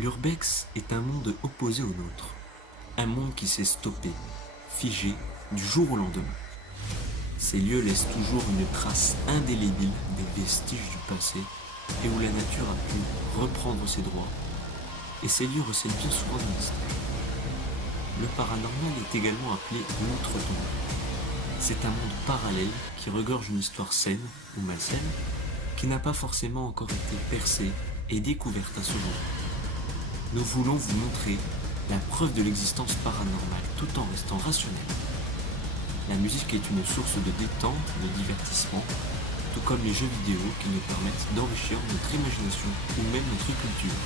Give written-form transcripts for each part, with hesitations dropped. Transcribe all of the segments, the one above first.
L'urbex est un monde opposé au nôtre. Un monde qui s'est stoppé, figé, du jour au lendemain. Ces lieux laissent toujours une trace indélébile des vestiges du passé et où la nature a pu reprendre ses droits. Et ces lieux recèlent bien souvent de mystère. Le paranormal est également appelé l'outre-tombe. C'est un monde parallèle qui regorge une histoire saine ou malsaine qui n'a pas forcément encore été percée et découverte à ce jour. Nous voulons vous montrer la preuve de l'existence paranormale tout en restant rationnel. La musique est une source de détente, de divertissement, tout comme les jeux vidéo qui nous permettent d'enrichir notre imagination ou même notre culture.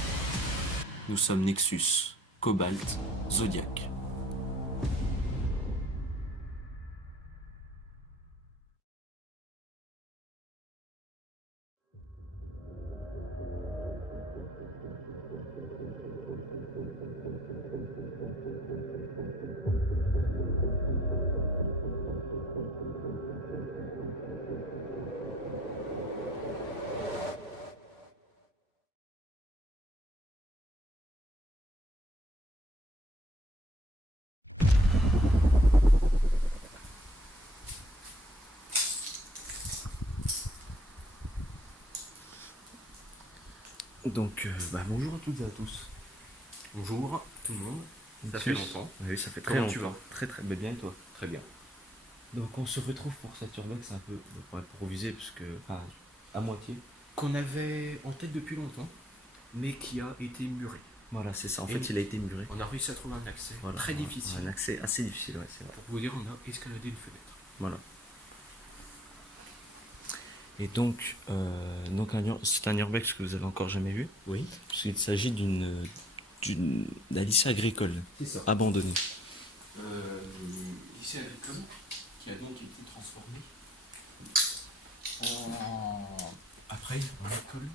Nous sommes Nexus, Cobalt, Zodiac. Donc, bonjour à toutes et à tous. Bonjour tout le monde, ça fait longtemps. Oui, ça fait très Comment longtemps. tu vas? Très très bien et toi? Très bien. Donc on se retrouve pour cette urbex un peu pour improviser puisque à moitié. Qu'on avait en tête depuis longtemps, mais qui a été muré. Voilà, c'est ça. En Et fait, il a été muré. On a réussi à trouver un accès Voilà, très difficile. Un accès assez difficile, ouais, c'est vrai. Pour vous dire, on a escaladé une fenêtre. Voilà. Et donc, c'est un urbex que vous avez encore jamais vu, Oui, parce qu'il s'agit d'un lycée agricole c'est ça. abandonné. Lycée agricole, qui a donc été transformé après en école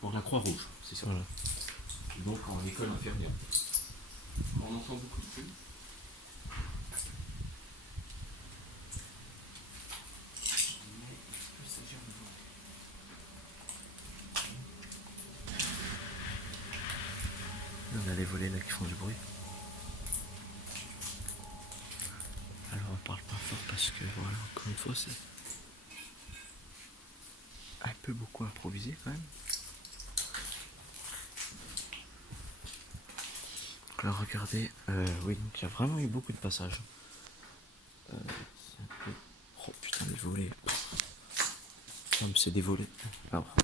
pour la Croix-Rouge, c'est ça. Voilà. Donc en école infirmière. On entend beaucoup de bruit. Mais il peut s'agir de voir. On a les volets là qui font du bruit. Alors on parle pas fort parce que voilà, encore une fois, c'est un peu beaucoup improvisé quand même. Donc là regardez, oui, donc il y a vraiment eu beaucoup de passages. C'est un peu... Oh putain, les volets. Non mais c'est des volets. Alors,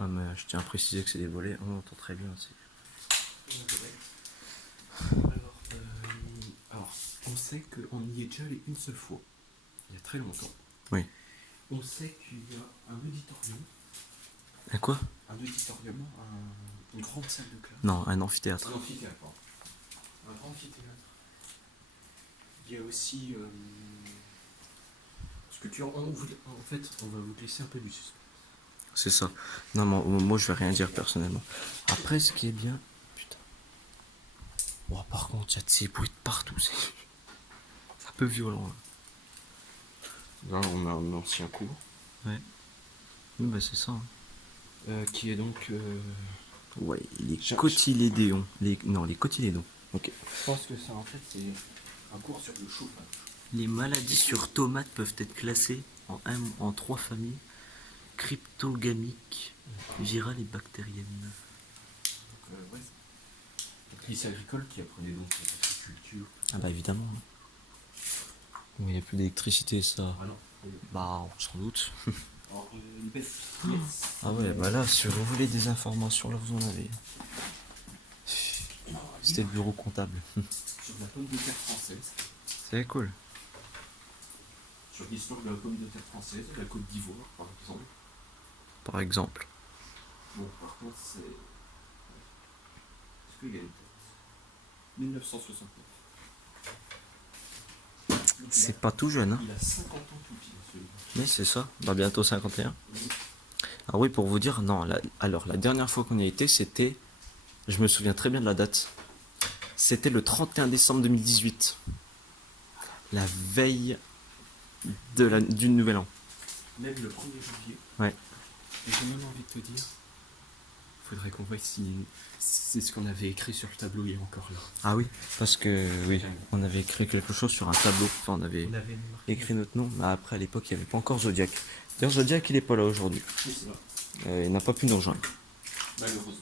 mais je tiens à préciser que c'est des volets, on entend très bien. Alors, on sait qu'on y est déjà allé une seule fois, il y a très longtemps. Oui. On sait qu'il y a un auditorium, Un quoi? une grande salle de classe. Non, un amphithéâtre. Un amphithéâtre, pardon. Un grand amphithéâtre. Il y a aussi. Parce que en fait, on va vous laisser un peu du suspense. C'est ça. Non, moi je vais rien dire personnellement. Après, ce qui est bien. Putain. Bon, par contre, il y a de ces bruits de partout. C'est un peu violent. Là, on a un ancien cours. Ouais. Oui, bah c'est ça. Qui est donc. Ouais, les cotylédons. Non, les cotylédons. Ok. Je pense que ça, en fait, c'est un cours sur le chauffage. Les maladies sur tomates peuvent être classées en 3 familles: cryptogamiques, virales et bactériennes. Donc, ouais. Donc, lycée agricole qui apprenait donc l'agriculture. Ah bah évidemment. Il n'y a plus d'électricité, ça. Ah non. Bah, sans doute. Alors, yes. Ah ouais, bah là, si vous voulez des informations, là vous en avez. C'était le bureau comptable. Sur la pomme de terre française. C'est cool. Sur l'histoire de la pomme de terre française, la Côte d'Ivoire, par exemple. Par exemple. Bon, par contre, c'est. Est-ce qu'il y a une date 1969. C'est pas tout jeune, hein. Il a 50 ans tout pile, celui-là. Mais c'est ça, bah bientôt 51. Ah oui, pour vous dire, non, alors la dernière fois qu'on y a été, c'était, je me souviens très bien de la date, c'était le 31 décembre 2018, la veille du Nouvel An. même le 1er janvier. Ouais. Et j'ai même envie de te dire, faudrait qu'on voie si c'est ce qu'on avait écrit sur le tableau il est encore là. Ah oui, parce que oui, on avait écrit quelque chose sur un tableau. Enfin, on avait On avait marqué. écrit notre nom, mais après à l'époque il n'y avait pas encore Zodiac. D'ailleurs Zodiac il est pas là aujourd'hui. Oui, c'est vrai. Il n'a pas pu nous rejoindre. Malheureusement.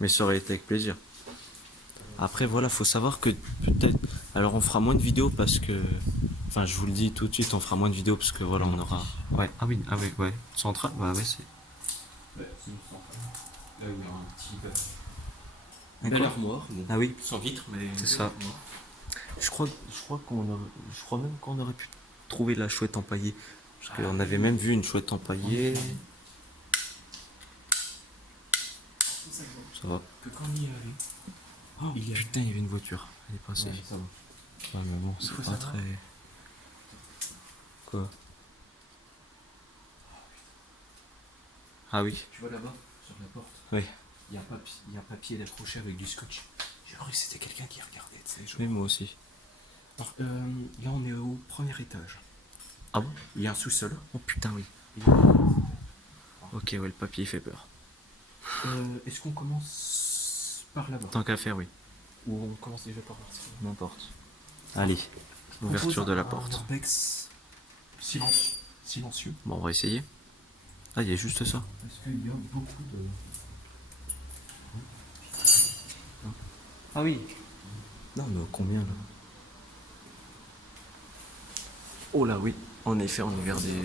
Mais ça aurait été avec plaisir. Après voilà, faut savoir que peut-être. Alors on fera moins de vidéos parce que. Enfin je vous le dis tout de suite, on fera moins de vidéos parce que voilà on aura. Ouais, ah oui, ouais. Central, bah ouais c'est. Ouais, c'est une centrale. Là où il y a un petit. Un Belle quoi armoire. Bon, Ah oui, sans vitre, mais. C'est ça. je crois je crois même qu'on aurait pu trouver la chouette empaillée. Parce qu'on avait même vu une chouette empaillée. Ça va. Que quand on y est allé. Oh Il y a- putain, il y avait une voiture. Elle est passée. Ouais, ça va. Ouais, mais bon, Il c'est faut pas savoir. très. Quoi? Ah oui. Tu vois là-bas, sur la porte, Oui. il y a un papier d'accroché avec du scotch. J'ai cru que c'était quelqu'un qui regardait, tu sais. Genre. Mais moi aussi. Alors, là, on est au premier étage. Ah bon? Il y a un sous-sol. Oh putain, oui. Et- Ok, ouais, le papier il fait peur. Est-ce qu'on commence par là-bas Tant qu'à faire, oui. ou on commence déjà par là? N'importe. Allez, l'ouverture de la porte. Urbex silencieux. Bon, on va essayer. Ah, il y a juste ça. Parce qu'il y a beaucoup de. Ah oui. Non, mais combien là? Oh là, oui. En effet, on est vers des.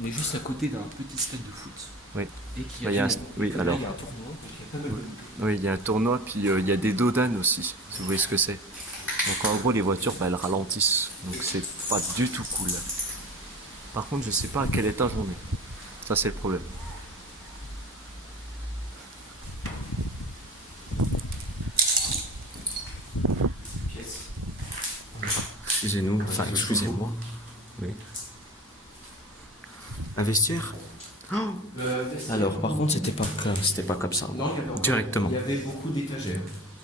On est juste à côté d'un petit stade de foot. Oui. Et qui Bah, il y a un- oui, Comme là, alors. il y a un tournoi. Donc il y a pas mal de- Oui, il y a un tournoi, puis il y a des dodanes aussi, si vous voyez ce que c'est. Donc en gros, les voitures, bah, elles ralentissent. Donc c'est pas du tout cool. Par contre, je sais pas à quel étage on est. Ça, c'est le problème. pièce. Excusez-nous, enfin, excusez-moi. Oui. Un vestiaire? Alors, par contre, c'était pas comme ça. Non, Directement. Il y avait beaucoup d'étagères.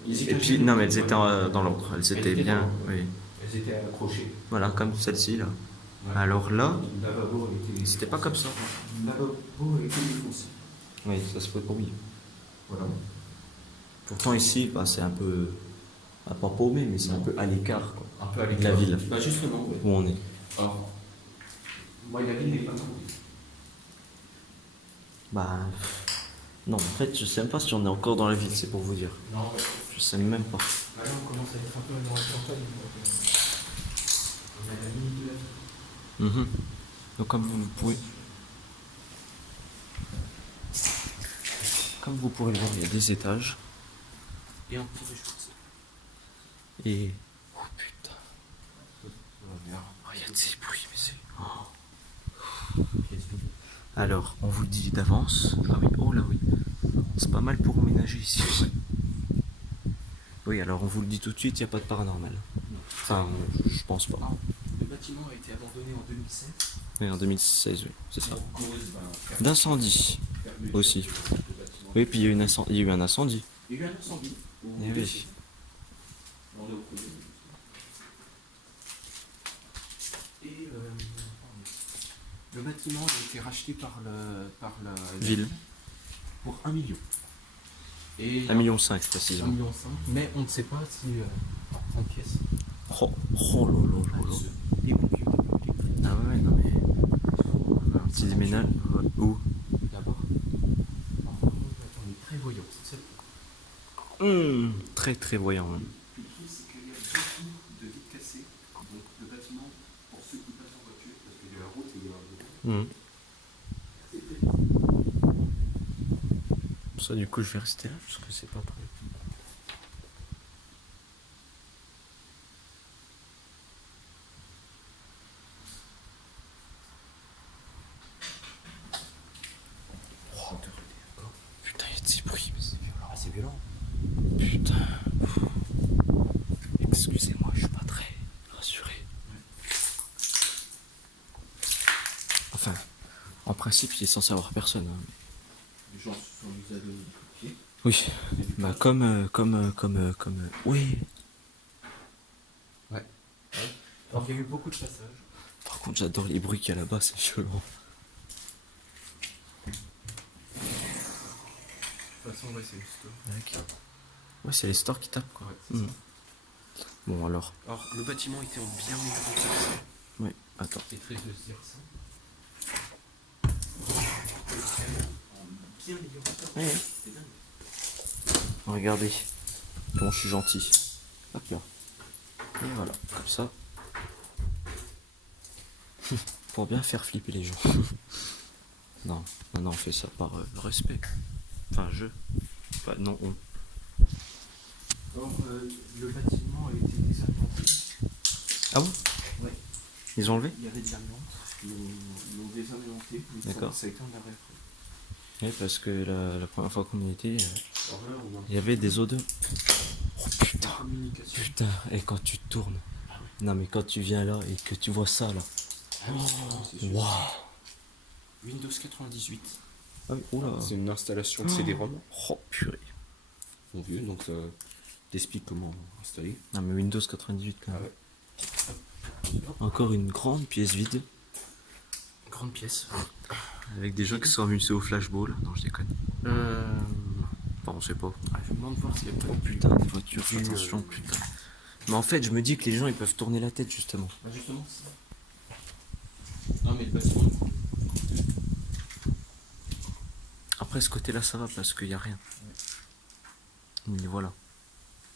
Les Et étagères puis, non, mais elles étaient étaient dans l'ordre. Elles étaient étaient bien. dans- Oui. Elles étaient accrochées. Voilà, comme celle-ci là. Ouais. Alors là, Le lavabo était. c'était pas comme ça. Le lavabo était défoncé. Oui, ça se peut pas, oui. Voilà. Pourtant, ici, bah, c'est un peu. Pas paumé, mais c'est un peu à l'écart, quoi. Un peu à De la l'écart. ville. Bah justement, ouais. Où on est. Alors, moi, la ville n'est pas trop. Bah. Non, en fait, je sais même pas si on est encore dans la ville, c'est pour vous dire. Non, ouais. Je sais même pas. Bah là, on commence à être un peu dans la campagne. On a la limite de la ville. Mhm. Donc, comme vous pourrez le voir, il y a des étages. Et un petit rez-de-chaussée. Et. Oh putain. Ça va bien. Oh, il y a de ces bruits, mais c'est. Alors, on vous le dit d'avance. Ah oui, oh là oui. C'est pas mal pour emménager ici. Oui, alors on vous le dit tout de suite, il n'y a pas de paranormal. Enfin, je pense pas. Non, le bâtiment a été abandonné en 2007. Oui, en 2016, oui, c'est ça. Pour cause D'incendie aussi. Oui, puis il y a eu un incendie. Il y a eu un incendie. Eh oui. On est au premier. Et le bâtiment a été racheté par la Ville. pour 1 million. Et 1,5 million 1,5 précisément. million. Mais on ne sait pas si 5 pièces. Oh, oh là là là là. Et coupure électrique. Ah ouais, non mais. Petit déménage. Où? D'abord. Alors, par contre, on est très voyant. C'est ça le truc. Très très voyant. Hein. Puis le truc, c'est qu'il y a beaucoup de vitres cassées. Donc le bâtiment, pour ceux qui passent en voiture, parce qu'il y a la route et il y a un Ça, du coup, je vais rester là parce que c'est pas très. Putain, il y a de ces bruits, mais c'est violent. Ah, c'est violent. Putain. Excusez-moi, je suis pas très rassuré. Enfin, en principe, il est censé avoir personne. Hein. Les gens se sont mis à donner des coups de pied. Oui, bah comme. Oui. Ouais. Alors il y a eu beaucoup de passages. Par contre, j'adore les bruits qu'il y a là-bas, c'est violent. De toute façon, ouais, c'est juste. Ouais, c'est les stores qui tapent, quoi. Ouais, c'est Hmm. ça. Bon, alors. Alors, le bâtiment était en bien meilleur état. Oui, attends. C'est triste de se dire ça. Bien meilleur état. Ouais. C'est dingue. Regardez comment je suis gentil. Hop là. Et voilà, comme ça. Pour bien faire flipper les gens. Non, non, on fait ça par respect. Enfin, Enfin, non, on. Alors, le bâtiment a été désamianté. Ah bon? Ouais. Ils ont enlevé? Il y avait de l'amiante. Ils l'ont désamianté. D'accord. Ça a été en arrêt après. Oui, parce que la première fois qu'on y était, Alors là, on a il y avait des odeurs. Oh putain! la communication. Putain, et quand tu tournes. Non, mais quand tu viens là et que tu vois ça là. Ah oui, c'est sûr. Waouh! Windows 98. Ah oui, oula! C'est une installation de CD-ROM. Oh purée! Bon vieux, donc ça t'explique comment installer. Non, mais Windows 98 quand même. Ah ouais. Encore une grande pièce vide. Grande pièce. Avec des gens qui sont amusés au flashball. Non, je déconne. Enfin, on sait pas. Ah, je me demande voir s'il y a pas Oh putain, des voitures, fais attention, putain. Mais en fait, je me dis que les gens ils peuvent tourner la tête justement. Bah justement, c'est ça. Non mais le bâtiment. Après, ce côté-là, ça va parce qu'il y a rien. Mais voilà.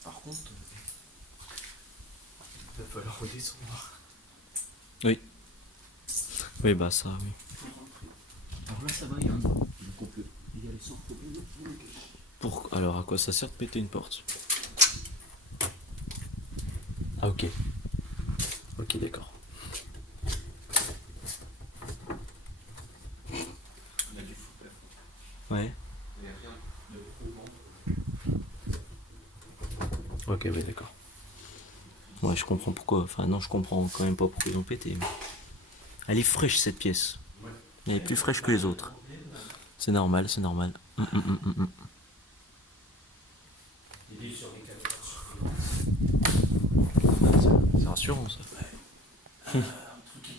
Par contre, il va falloir redescendre. Oui. Oui, bah ça, oui. Alors là, ça va, il y a un endroit. Donc on peut y aller sans problème. Alors, à quoi ça sert de péter une porte? Ah, ok. Ok, d'accord. On a du fou faire. Ouais. Il n'y a rien de probant. Ok, oui, d'accord. Ouais, je comprends pourquoi. Enfin, non, je comprends quand même pas pourquoi ils ont pété. Mais... Elle est fraîche cette pièce. Ouais. Elle est plus fraîche que les autres. C'est normal, c'est normal. Il est sur les cadres. C'est rassurant ça. Un truc interdit.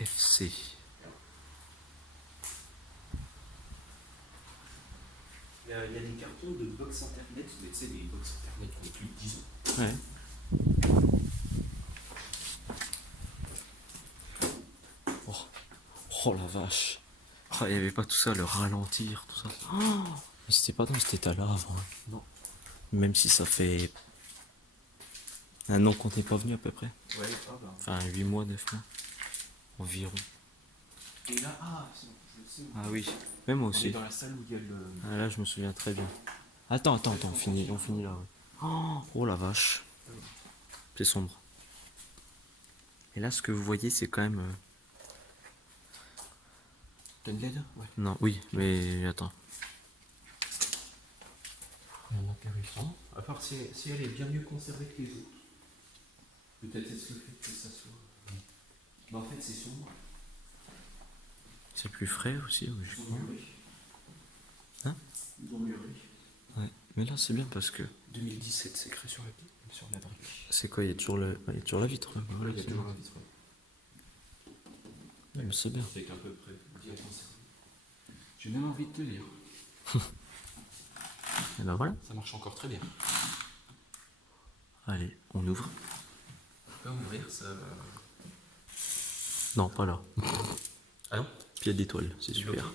FC. Il y a des cartons de box internet, mais tu sais, des box internet qui ont plus de 10 ans. Ouais. Oh la vache. Oh, il n'y avait pas tout ça, le ralentir, tout ça. Oh, mais c'était pas dans cet état-là avant. Non. Même si ça fait un an qu'on n'est pas venu à peu près. Ouais, ah bah. Enfin 8 mois, 9 mois. Environ. Et là, ah, c'est bon, je le sais. Ah oui. Même moi On est aussi. dans la salle où il y a le. Ah, là je me souviens très bien. Attends, on finit là. Ouais. Oh la vache. C'est sombre. Et là ce que vous voyez c'est quand même... T'as une LED? Ouais. Non, oui, mais attends. Rien d'intéressant. À part si elle est bien mieux conservée que les autres. Peut-être est-ce le fait que ça soit. Bah en fait c'est sombre. C'est plus frais aussi, Ils ont logiquement. mûri. Hein? Ils ont mûri. Ouais. Mais là c'est bien parce que... 2017 c'est écrit sur la brique. C'est quoi, il y a toujours, il y a toujours la vitre. Bah, voilà, Il y a c'est toujours bien. la vitre. Ouais, mais c'est bien. C'est qu'à peu près bien conservé. J'ai même envie de te lire. Et ben voilà. Ça marche encore très bien. Allez, on ouvre. On peut ouvrir ça. Non, pas là. Ah non? Pied d'étoile, c'est C'est super. bloqué.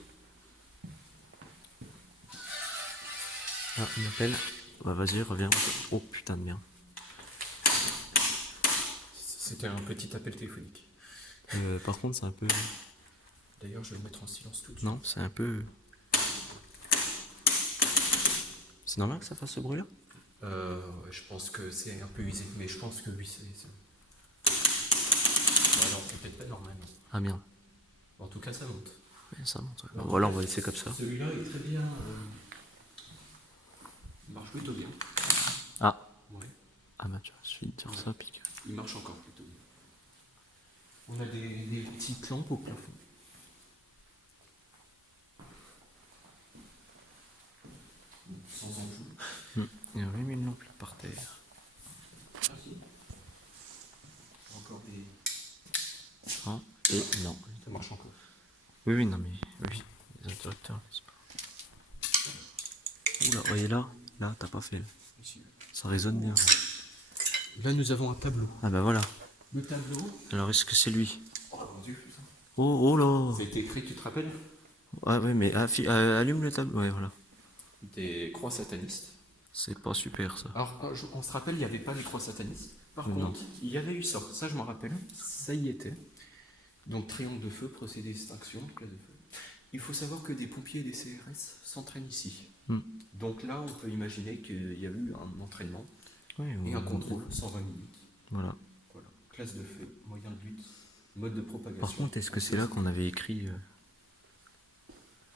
Ah, on appelle. Bah vas-y, reviens. Oh putain de merde. C'était un petit appel téléphonique. Par contre, c'est un peu... D'ailleurs, je vais le mettre en silence tout de suite. Non, c'est un peu... C'est normal que ça fasse ce bruit-là? Ouais, je pense que c'est un peu usé, mais je pense que oui, c'est. Bon, alors, c'est peut-être pas normal. Non. Ah bien. En tout cas, ça monte. Ouais, ça monte. Ouais. Bon, voilà, on va laisser comme ça. Celui-là est très bien. Il marche plutôt bien. Ah. Ouais. Ah bah tu vois, je vais te dire ça, puis... Il marche encore plutôt bien. On a des petites lampes au plafond. Il y a même une lampe là par terre. Ah si. Encore des. Ah, et non. Ça marche encore. Oui, oui, non, mais oui, les interrupteurs, c'est pas. Oula, voyez là, t'as pas fait. Là. Ici. Ça résonne bien. Là. Là, nous avons un tableau. Ah bah voilà. Le tableau. Alors est-ce que c'est lui? Oh mon dieu, putain. Oh, oh là. Ça a été écrit, tu te rappelles? Ah ouais, mais allume le tableau. Ouais, voilà. Des croix satanistes. C'est pas super ça. Alors, on se rappelle, il n'y avait pas les croix satanistes. Par Non. contre, il y avait eu ça. Ça, je m'en rappelle. Ça y était. Donc, triangle de feu, procédé d'extinction, classe de feu. Il faut savoir que des pompiers et des CRS s'entraînent ici. Hmm. Donc là, on peut imaginer qu'il y a eu un entraînement Ouais, et un contrôle 120 minutes. Voilà. Voilà. Classe de feu, moyen de lutte, mode de propagation. Par contre, est-ce que c'est là qu'on avait écrit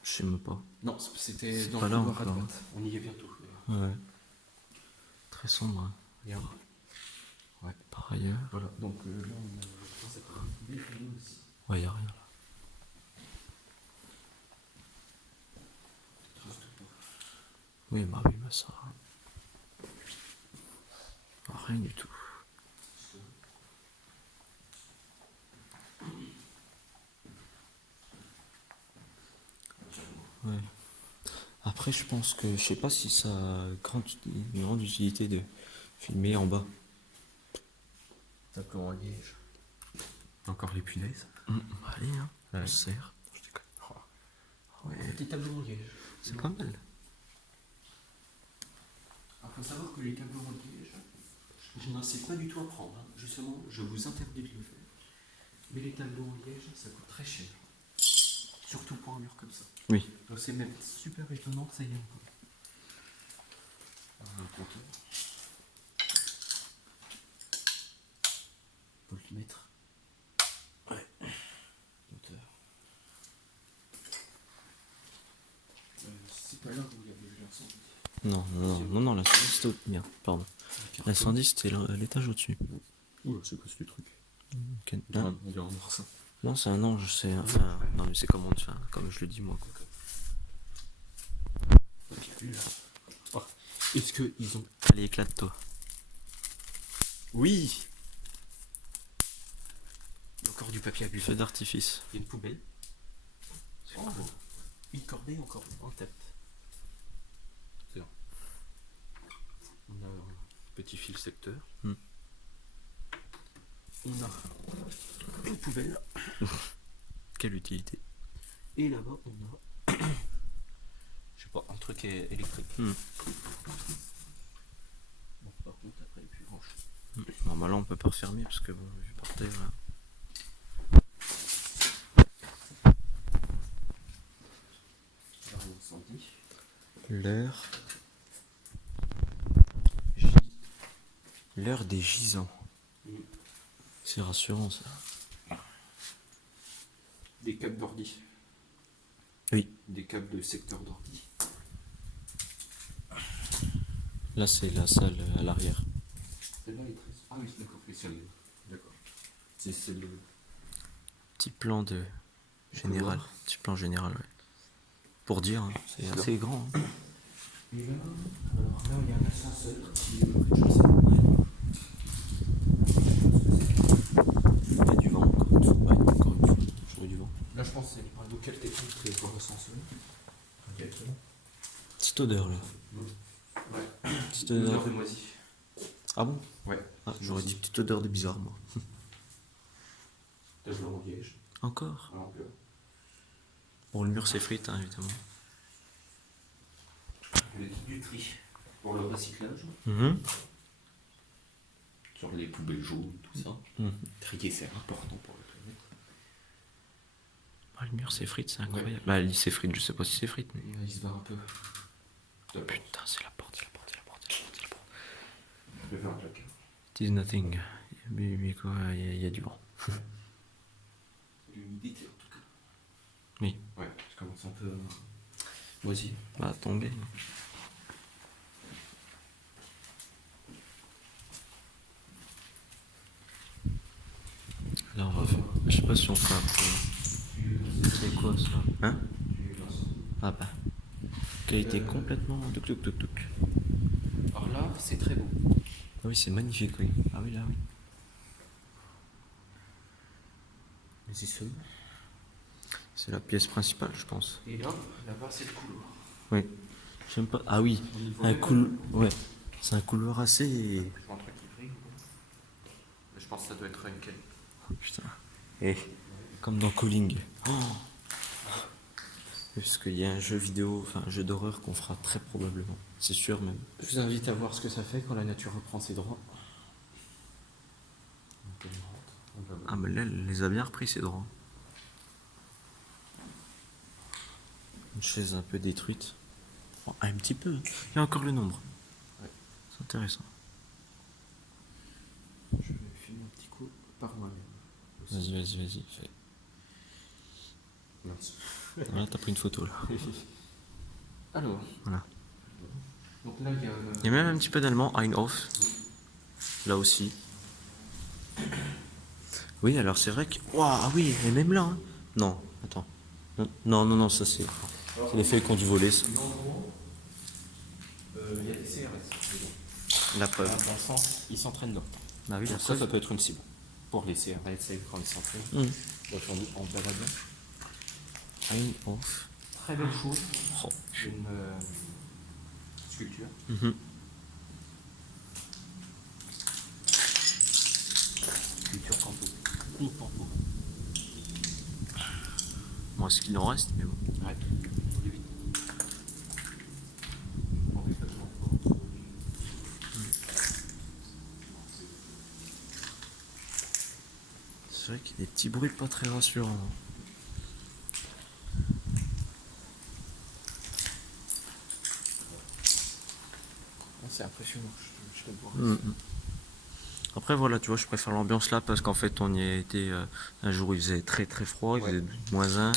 je sais même pas. Non, c'était C'est dans pas le là couloir à encore. droite. On y est bientôt. D'ailleurs. Ouais. Très sombre. Hein. Regarde. Ouais. Par ailleurs. Voilà. Donc là, on a des panneaux aussi. Ouais, y a rien là. Oui, bah oui, bah ça. Ah, rien du tout. Ouais. Après, je pense que je sais pas si ça a une grande utilité de filmer en bas. Tableau en liège. Encore les punaises. Allez, hein, Ouais. on se sert. Je déconne. Ouais, petit tableau en liège. C'est pas mal. Alors, faut savoir que les tableaux en liège, je n'incite pas du tout à prendre. Hein. Justement, je vous interdis de le faire. Mais les tableaux en liège, ça coûte très cher. Surtout pour un mur comme ça. Oui. Donc, c'est même super étonnant que ça y ait un compteur. Voltmètre. Ouais. Hauteur. C'est pas là où il y avait eu l'incendie. Non, l'incendie c'était bien, pardon. L'incendie c'était l'étage au-dessus. Oula, c'est quoi ce truc? Ok. On dirait un morceau. Non, c'est un ange, c'est. Enfin, non, mais c'est comme, comme je le dis moi. Quoi. Est-ce qu'ils ont. Allez, éclate-toi. Oui. Il y a encore du papier à buffet. Feu d'artifice. Il y a une poubelle. Oh. Une corbeille encore en tête. C'est vrai. On a un petit fil secteur. Hmm. On a une poubelle. Quelle utilité. Et là-bas, on a. Je sais pas, un truc électrique. Hmm. Bon, par contre, après, il n'y a plus grand chose. Bon, bah là on peut pas refermer parce que bon, je partais là. L'incendie. L'heure. L'heure des gisants. Mm. C'est rassurant ça. Des câbles d'ordi. Oui. Des câbles de secteur d'ordi. Là c'est la salle à l'arrière. Celle-là est très. Ah oui, d'accord, c'est celle-là. D'accord. C'est le. Petit plan de général. voir. Petit plan général, ouais. Pour dire, hein, c'est C'est assez grand. Hein. Et là, alors là, il y a un ascenseur qui est au rez-de-chaussée. Il y a du vent, encore une fois. Ouais, encore une fois. J'aurais du vent. Là, je pense que c'est un local technique qui est pour l'ascenseur. Directement. Petite odeur là. Ouais. Petite Odeur odeur. de moisi. Ah bon? Ouais. Ah, j'aurais dit petite odeur de bizarre moi. Tableau en liège. Encore? Alors, Bon, le mur s'effrite, hein, évidemment. du tri pour le recyclage. Mhm. Sur les poubelles jaunes, tout ça. Mhm. Trier, c'est important pour la planète. Ah, le mur s'effrite, c'est incroyable. Bah, il s'effrite, je sais pas si s'effrite, mais. Il se barre un peu. Putain, c'est la porte, c'est la porte, c'est la porte, c'est la porte, c'est la porte. Je vais faire un placard. It is nothing. Mais quoi, il y a du vent. L'humidité, en tout cas. Oui. Ouais, je commence un peu moisi. Bah, tomber. Là, on va faire. Je sais pas si on fait un peu. C'est quoi ça? Hein? Ah bah. Qualité complètement. Touc touc touc touc. Alors c'est très beau. Ah oui, c'est magnifique, oui. Ah oui, là, oui. Vas-y, seul. C'est la pièce principale, je pense. Et là-bas, c'est le couloir. Oui. J'aime pas. Ah oui, un couloir. Ouais. C'est un couloir assez. Je vois un truc qui brille. Je pense que ça doit être une quête. Oh, putain. Et comme dans Calling. Oh. Parce qu'il y a un jeu vidéo, enfin un jeu d'horreur qu'on fera très probablement. C'est sûr même. Je vous invite à voir ce que ça fait quand la nature reprend ses droits. Ah mais là, elle les a bien repris ces droits. Une chaise un peu détruite. Oh, un petit peu. Il y a encore le nombre. Ouais. C'est intéressant. Je vais filmer un petit coup par moi-même. Vas-y, fais. Mince. Voilà, t'as pris une photo là. Alors, Voilà. donc là, il y a... Il y a même un petit peu d'allemand, ein auf. Là aussi. Oui, alors c'est vrai que. Waouh, ah oui, et même là. Hein. Non, attends. Non, ça c'est. C'est les feuilles qu'on du voler. Ça. En gros, il y a des CRS. La preuve. Dans le sens, ils s'entraînent là. Bah oui, la Donc ça preuve. peut être une cible. Pour les CRS, quand ils s'entraînent. Hum. Donc en baladant. Ein auf. Très belle chose. Oh. Une sculpture. Mhm. Sculpture Campo. Ou Campo. Moi, ce qu'il en reste, mais bon. Ouais. C'est vrai qu'il y a des petits bruits pas très rassurants. C'est impressionnant, je te le vois. Mhm. Après, voilà, tu vois, je préfère l'ambiance là parce qu'en fait, on y a été un jour où il faisait très très froid, il Ouais. faisait -1.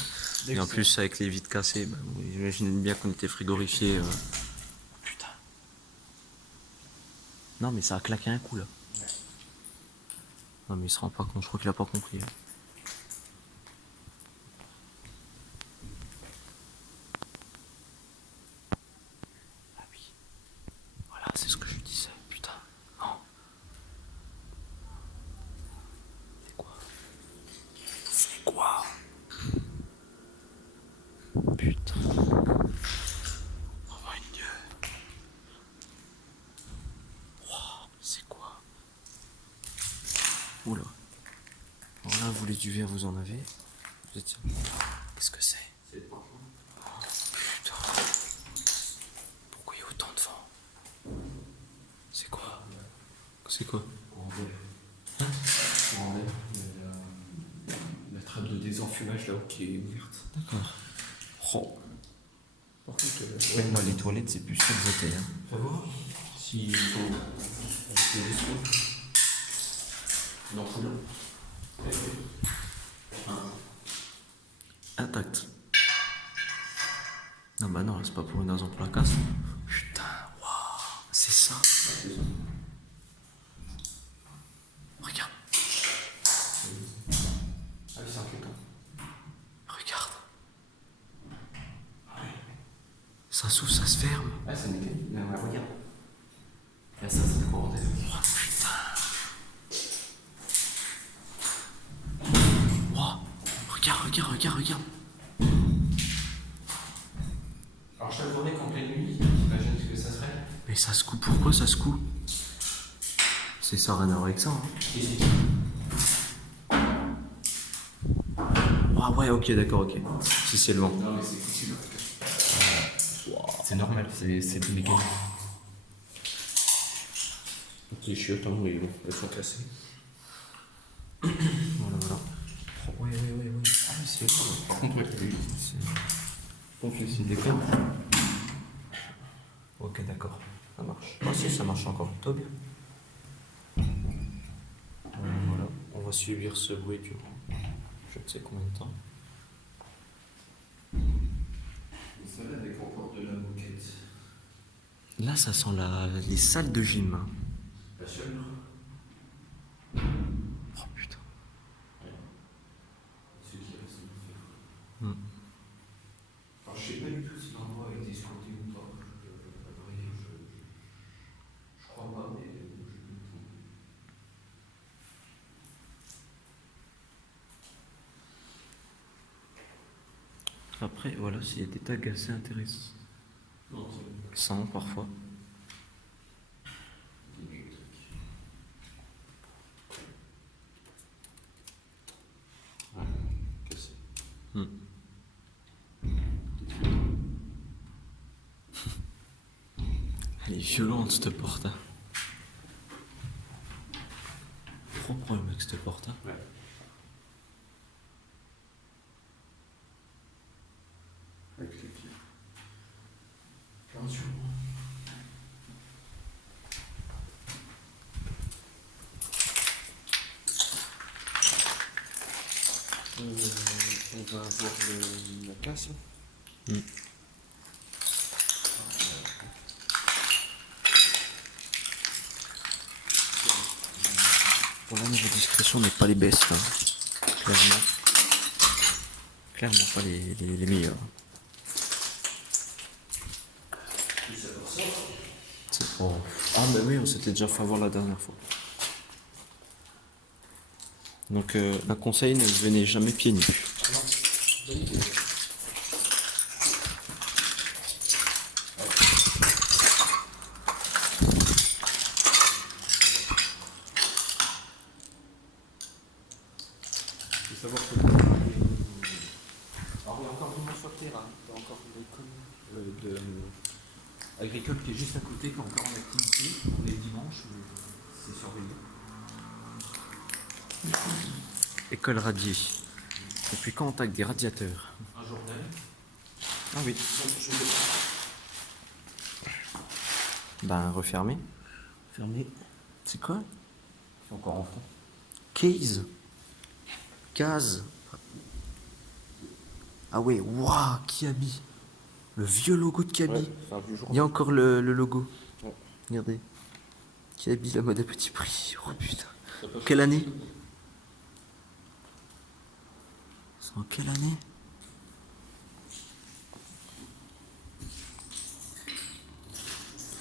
Et en plus, avec les vitres cassées, bah, j'imagine bien qu'on était frigorifié. Putain. Non, mais ça a claqué un coup là. Non, mais il se rend pas compte, je crois qu'il a pas compris. Hein. Ah oui. Voilà, c'est ce que je disais, putain. Non. C'est quoi? C'est quoi? Putain. Oh mon Dieu. Wow, c'est quoi? Oula. Alors là, vous les du verre, vous en avez. Vous êtes... Qu'est-ce que c'est? C'est le parfum. Putain. Pourquoi il y a autant de vent? C'est quoi? C'est quoi? La trappe de désenfumage là-haut qui est ouverte. D'accord. Oh. Par contre, Ouais, moi, les toilettes, c'est plus ce qu'elles étaient. Hein. fais voir s'il faut ajouter des sous. Non, là. Intact. Ah bah non, c'est pas pour une raison pour la casse. Putain, waouh, c'est ça. Regarde, Ah oui, c'est inquiétant. regarde. Ça s'ouvre, ça se ferme. Ah, c'est nickel. Mais regarde. Là, ça, c'est le courant d'air. Oh putain. Wow. Regarde. Alors, je t'attendais qu'en pleine nuit, t'imagines ce que ça serait? Mais ça se coupe, pourquoi ça se coupe? C'est ça, rien à voir avec ça. Hein. Ici. Ah ouais, ok, d'accord, ok. Si c'est le vent. Non, mais c'est foutu là. C'est normal, c'est des mécaniques. Les chiottes, hein, oui, bon, elles sont cassées. Voilà. Oh, ouais. Ah oui, c'est vrai. Par contre, ouais, donc, c'est des câbles. Ok, d'accord. Ça marche. Ah si, ça marche encore plutôt bien. Voilà. On va subir ce bruit durant je ne sais combien de temps. Ça là, avec encore de la moquette. Là, ça sent les salles de gym. Hein. Pas sûr. Oh putain. Ceux qui restent à faire. Hmm. Alors, je sais pas du tout si l'endroit a été squatté ou pas. Je Après, voilà, s'il y a des tags assez intéressants. Non, Sans, parfois. cassé. Elle est violente cette porte. Hein. Trop problème avec cette porte. Hein. Ouais. Avec les pieds. Attention. On va avoir la casse. Pour là, niveau discrétion, on n'est pas les best. Hein. Clairement. Clairement pas les meilleurs. Oh. Ah bah oui, on s'était déjà fait avoir la dernière fois. Donc un conseil, ne venez jamais pieds nus. Il faut savoir que. Alors, il y a encore du monde sur le terrain. Il y a encore l'école agricole qui est juste à côté, qui est encore en activité. On est dimanche, c'est surveillé. École radiée. Depuis quand on tague des radiateurs? Un journal. Ah oui. Ben refermé. Fermé. C'est quoi? C'est encore en fond. Case. Case. Ah ouais, waouh, Kiabi. Le vieux logo de Kiabi. C'est un vieux journal. Il y a encore le logo. Ouais. Regardez. Kiabi, la mode à petit prix. Oh putain. Quelle année? C'est en quelle année?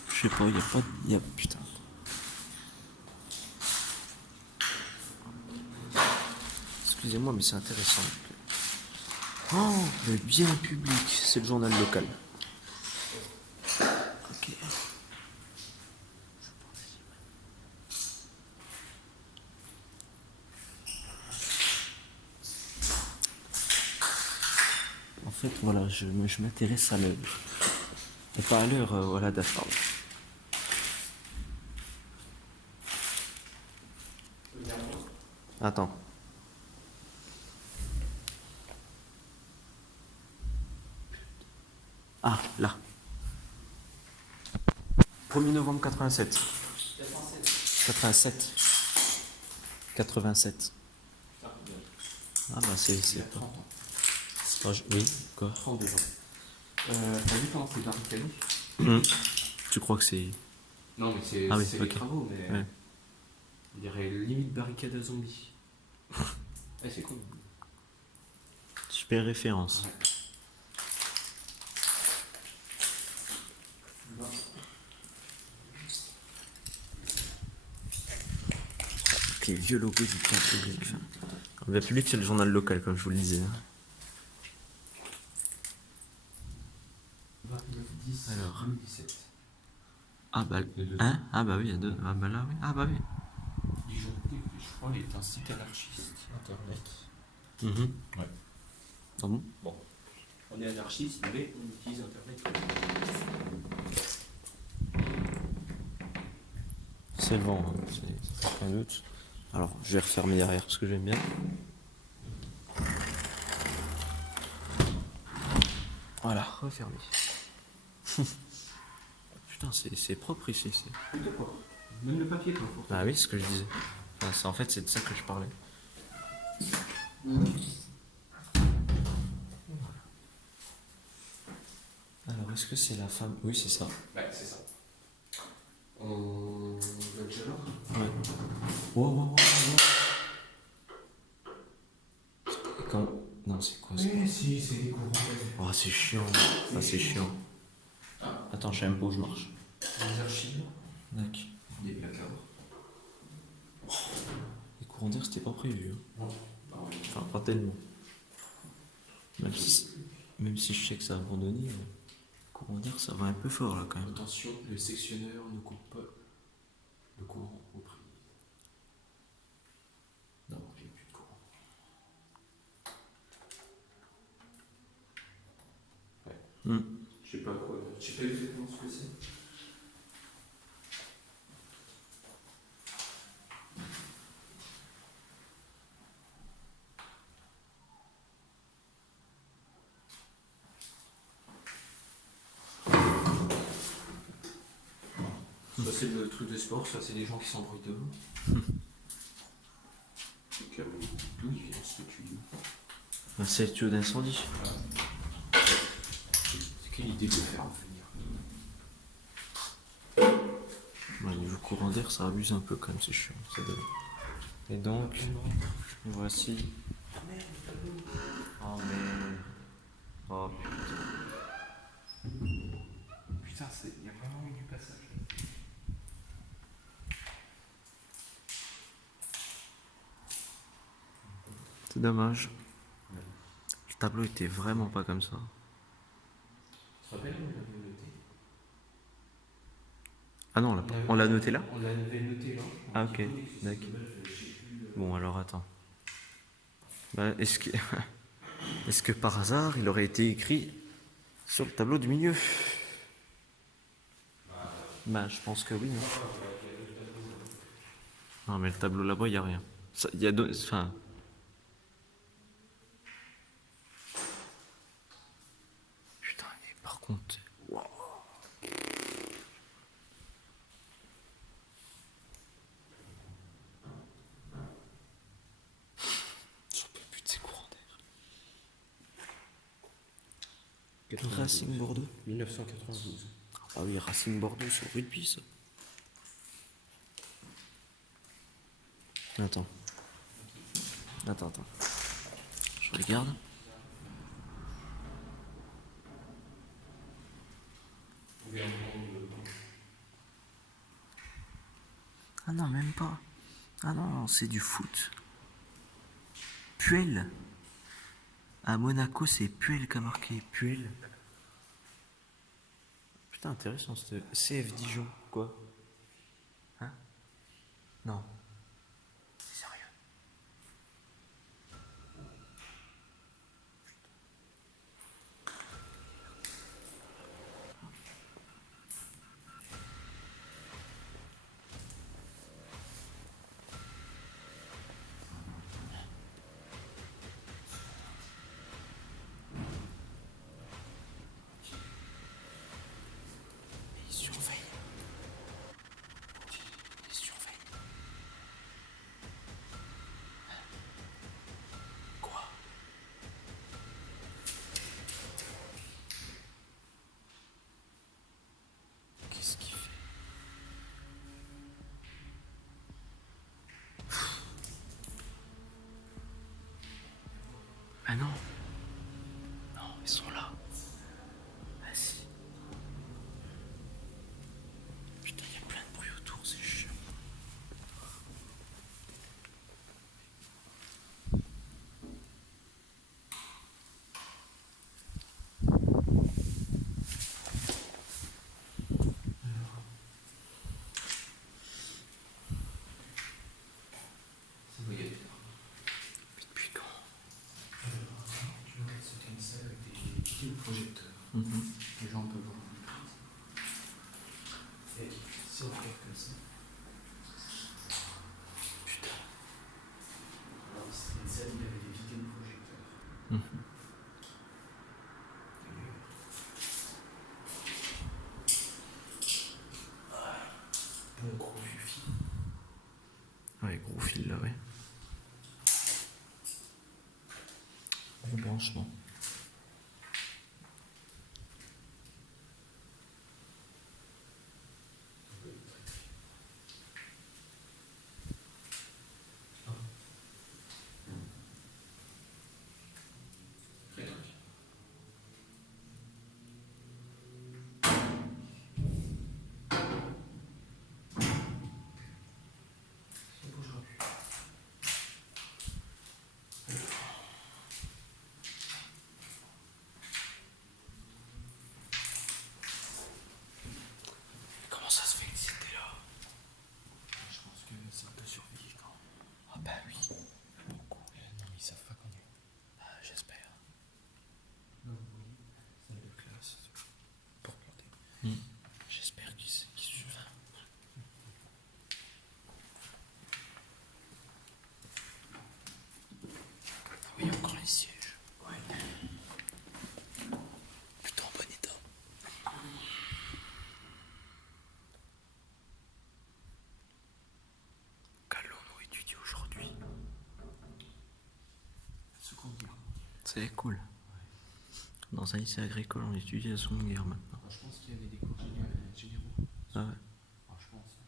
Je sais pas, il y a pas de... y a... Putain. Excusez-moi, mais c'est intéressant. Oh, le bien public, c'est le journal local. Ok. En fait, voilà, je m'intéresse à l'heure. Et pas à l'heure, voilà, d'accord. Attends. Ah, là. 1er novembre 87. 87. 87. Ah bah c'est pas... C'est pas... Oui, quoi. 32 ans. T'as vu comment c'est barricadé? Tu crois que c'est... Non, mais c'est Ah oui, les ok. travaux, mais Ouais. on dirait limite barricade à zombies. C'est cool. Super référence. Avec les vieux logos du bien public. Enfin, le bien public, c'est le journal local, comme je vous le disais. Hein. 29, 10, Alors. 2017. Ah bah, hein? Ah bah oui, il y a deux. Ah bah là, oui. Ah bah oui. Disjoncté, je crois, il est un site anarchiste internet. Ouais. Ah bon? Bon. On est anarchiste, mais on utilise internet. C'est le vent, hein. C'est pas un doute. Alors, je vais refermer derrière parce que j'aime bien. Voilà, refermé. Putain, c'est propre ici. Même le papier, quoi. Ah oui, c'est ce que je disais. Enfin, en fait, c'est de ça que je parlais. Alors, est-ce que c'est la femme? Oui, c'est ça. Ouais, c'est ça. On va déjà là. Ouais. Wow. Quand... Non, c'est quoi ça? Si, c'est des courants. Oh, c'est chiant. Ah, c'est chiant. Attends, je sais même pas où je marche. Des archives, D'accord. des placards. Les courants d'air, c'était pas prévu. Hein. Non, non, Enfin, pas tellement. Même si Même si je sais que c'est abandonné, comment dire, ça va un peu fort là quand même. Attention, le sectionneur ne coupe pas le courant au prix. Non, j'ai plus de courant. Hmm. Je sais pas quoi. Je sais pas exactement ce que c'est. Ça c'est le truc de sport, ça c'est des gens qui s'embrouillent devant. Donc, d'où il vient ce que tu dis? Bah, c'est le tuyau d'incendie. C'est quelle idée de le faire venir? Bah, niveau courant d'air, ça abuse un peu quand même, c'est chiant. Et donc, voici. Oh mais. Oh putain. Putain, il y a vraiment eu du passage. C'est dommage. Le tableau était vraiment pas comme ça. Tu te rappelles, on l'avait noté? Ah non, on l'a noté là? On l'avait noté là. Ah ok, d'accord. Bon alors attends. Bah, est-ce que par hasard il aurait été écrit sur le tableau du milieu? Bah je pense que oui. Hein. Non mais le tableau là-bas il n'y a rien. Il y a enfin. Putain mais par contre. Wow. J'en peux plus de ces courants d'air. Racing Bordeaux. 1992. Ah oui, Racing Bordeaux sur rugby ça. Attends. Je regarde. Ah non, même pas. Ah non, c'est du foot. Puel. À Monaco, c'est Puel qui a marqué. Puel. Putain, intéressant, c'était CF Dijon. Quoi? Hein? Non. C'est sérieux. Il surveille. Il surveille. Quoi? Qu'est-ce qu'il fait? Ah non. Non, ils sont là. Ah si. Putain, il y a plein de bruit autour, c'est chiant. Depuis quand? C'était une salle avec des vidéoprojecteurs. Les gens peuvent voir. Et si on regarde comme ça. Putain. Alors, c'était une salle où il y avait des vidéoprojecteurs. Bon gros vieux film. Ouais, gros fil là, ouais. Gros branchement. Ça bougera plus. J'espère qu'il se va. Ah oui, encore les sièges. Ouais. Plutôt en bon état. Qu'allons-nous étudier aujourd'hui? Seconde Guerre. C'est cool. Dans un lycée agricole, on étudie la Seconde Guerre maintenant. Alors, je pense qu'il y avait des cours généraux. Ah ouais. Alors, je pense.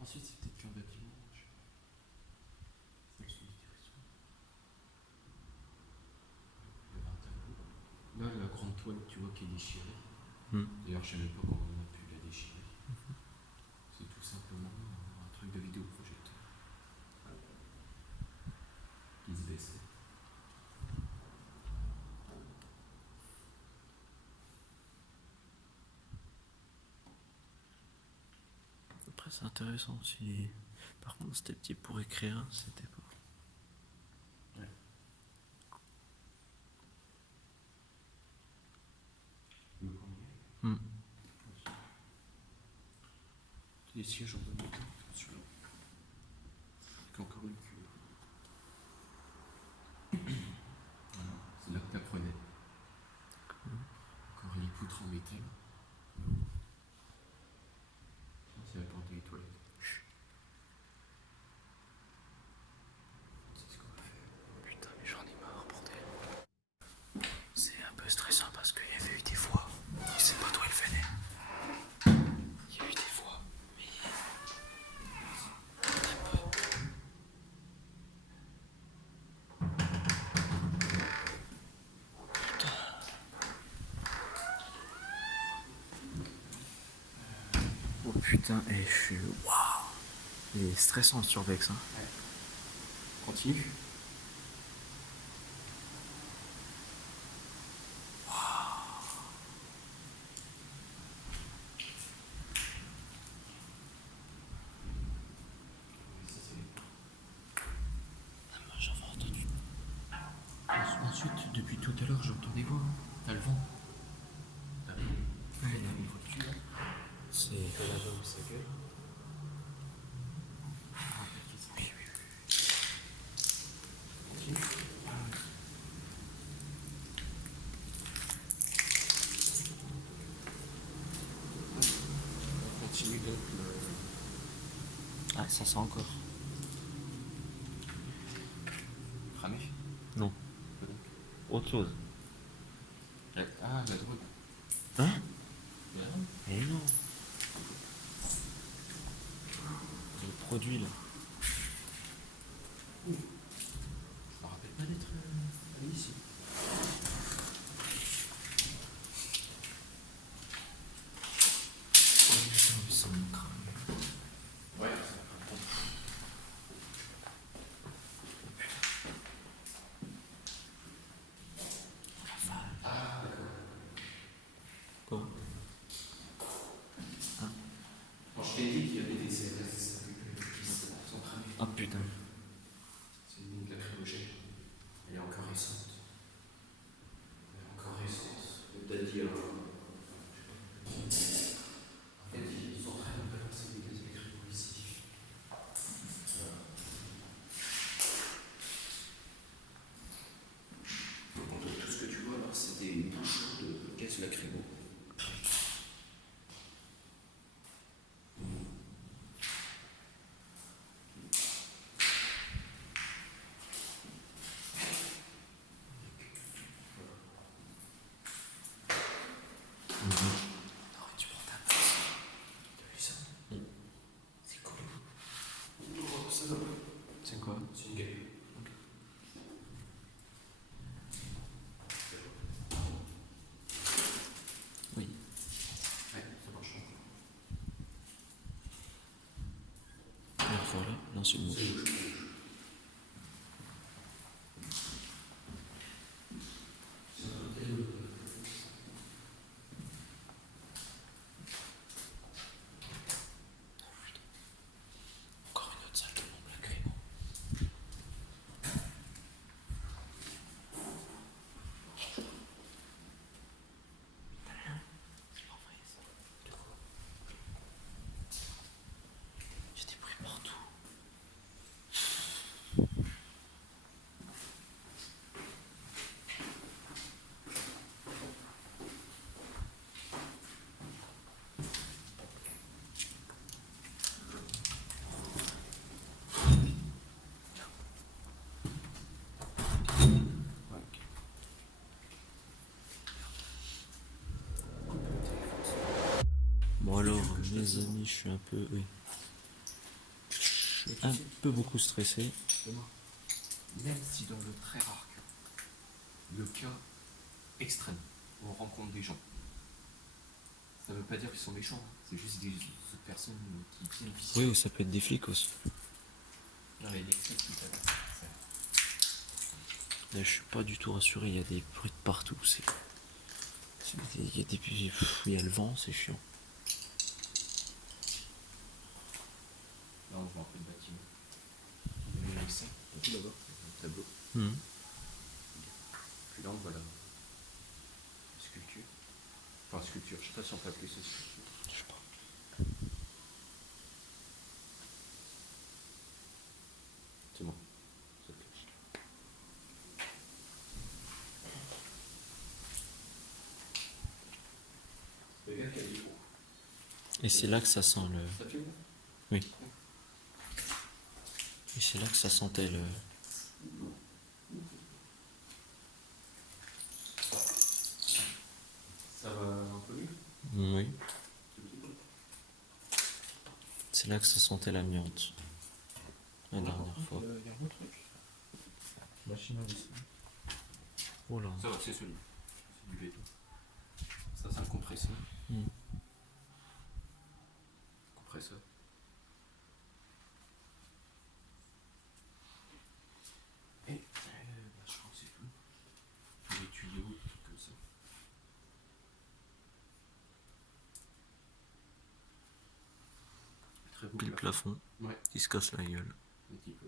Ensuite, c'est peut-être qu'un bâtiment. Je sais pas. Ça, le suivi des réseaux. Il y avait un tableau. Là, la grande toile, tu vois, qui est déchirée. D'ailleurs, je sais même pas comment on a pu la déchirer. C'est tout simplement un truc de vidéoprojecteur qui se baissait. Après, c'est intéressant aussi. Par contre, c'était petit pour écrire, c'était pas. Le premier. Les sièges en bonne état, celui-là. Avec encore une cuve. Voilà, c'est là que t'apprenais. Encore les poutres en métal. C'est la porte des toilettes. C'est ce qu'on va faire. Putain, mais j'en ai marre, bordel. C'est un peu stressant parce qu'il y avait eu des voix. Je sais pas d'où elles venaient. Il y a eu des voix, mais. Très peu. Oh putain, et je suis. Waouh! Il est stressant ce survex, hein. Continue. Moi j'avais entendu. Ensuite, depuis tout à l'heure, j'entends des voix. T'as le vent. T'as le vent. Ouais, il y a une voiture. C'est que l'album sa gueule. Oui, oui, oui. Continue. On continue donc Ah, ça sent encore. cramé. Non. Autre chose. Ah, la drogue. Hein? Bien. Mais non. Le produit là. Je me rappelle pas d'être allé ici. Ça me crame. Ouais. Quoi? Quand je t'ai dit qu'il y avait des CRS qui sont cramés. Ah putain. C'est une ligne lacrymogène. Elle est encore récente. Elle est encore récente. C'est-à-dire. En fait, ils sont en train de balancer des gaz lacrymaux ici. Donc, tout ce que tu vois là, c'est des bouchons de gaz lacrymaux. T'aurais dû prendre ta place. T'as vu ça? C'est cool. C'est quoi? C'est une gueule. Oui. Ouais, ça marche encore. Alors voilà, lance une mouche. Encore une autre salle de bombe lacrymo. C'est pas vrai ça. les amis, je suis un peu... Oui. Je suis un peu beaucoup stressé. Thomas, même si dans le très rare cas, le cas extrême, on rencontre des gens, ça veut pas dire qu'ils sont méchants, hein. C'est juste des personnes qui tiennent Oui, ou ça peut être des flics aussi. Non mais des flics tout à l'heure. Là, je suis pas du tout rassuré, il y a des bruits de partout. Il y a il y a le vent, c'est chiant. Là on voit un peu de bâtiment. Il y a le dessin, t'as vu là-bas, un tableau. Mhm. Puis là on voit la sculpture. Enfin sculpture, je sais pas si on peut appeler ça sculpture. Je sais pas. C'est bon, ça cloche. Regarde qu'il y a des trous. Et c'est là que ça sent le... Ça filme? Oui. Et c'est là que ça sentait le... Ça va un peu mieux? Oui. C'est là que ça sentait l'amiante. La dernière fois. Il y a un autre truc. Machine à laisser. Oh là. Ça va, c'est celui-là. C'est du béton. Ça, c'est un compresseur. Mhm. Compresseur. Et je crois que c'est tout. Les tuyaux, des trucs comme ça. Très beau Puis le plafond Ouais, qui se casse la gueule. un petit peu.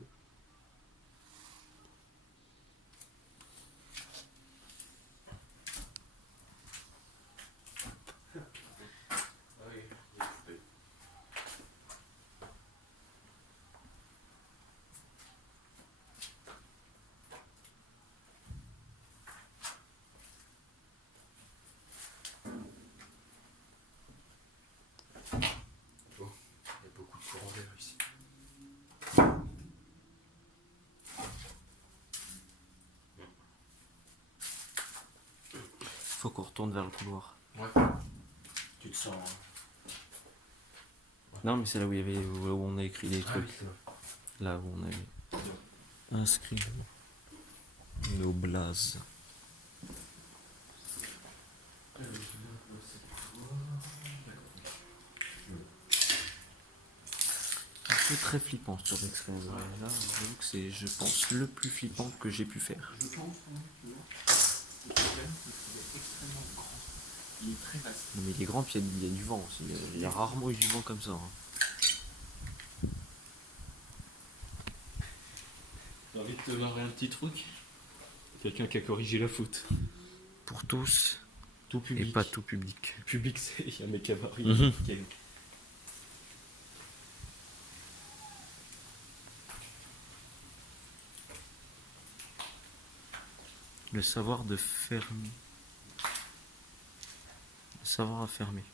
Ah oui, oui. Bon, il y a beaucoup de courant d'air ici. Faut qu'on retourne vers le couloir. Ouais. Tu te sens. Non, mais c'est là où il y avait, où on a écrit des Ah oui, trucs. c'est vrai. Là où on avait inscrit nos blazes. Un peu très flippant sur l'expérience. Là, j'avoue que c'est, je pense, le plus flippant que j'ai pu faire. Je pense, hein, tu vois. Le problème, c'est qu'il est extrêmement grand. Il est très vaste. Non, mais il est grand, puis il y a du vent aussi. Il y a rarement eu du vent comme ça. Hein. J'ai envie de te marrer un petit truc. Quelqu'un qui a corrigé la faute. Pour tous Tout et public. pas tout public. Public, c'est. Il y a mes cabarets. Mhm. Le savoir de fermer. Le savoir à fermer.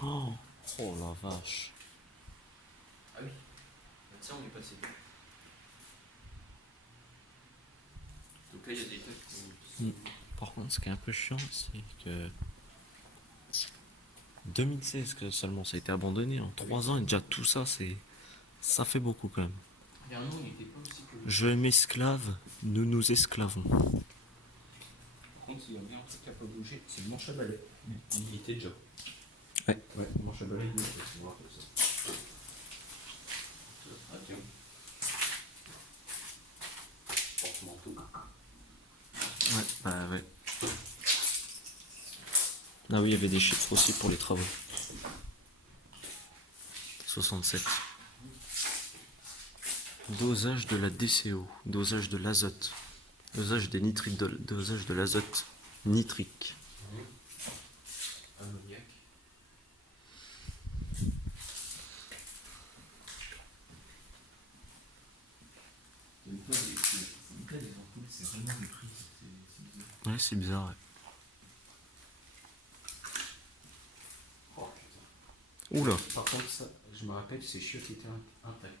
Oh, oh la vache. Ah oui. Tiens, on est passé. Donc là, il y a des trucs. Par contre, ce qui est un peu chiant, c'est que 2016 que seulement ça a été abandonné. En 3 ans, et déjà tout ça, ça fait beaucoup quand même. Dernièrement, il n'était pas aussi que. Je m'esclave, nous nous esclavons. Par contre, s'il y a bien un truc qui n'a pas bougé, c'est le manche à balai. Il y était déjà. Ouais. Ouais, le manche à balai, il y était. C'est voir comme ça. Ah tiens. Porte-manteau. Ouais, bah ouais. Ah oui, il y avait des chiffres aussi pour les travaux. 67. Dosage de la DCO, dosage de l'azote, dosage des nitrites, dosage de l'azote nitrique. Ammoniac. C'est vraiment des prix. C'est bizarre. Ouais, c'est bizarre. Ouais. Oh putain. Oula. Par contre, ça, je me rappelle, ces chiottes étaient intactes.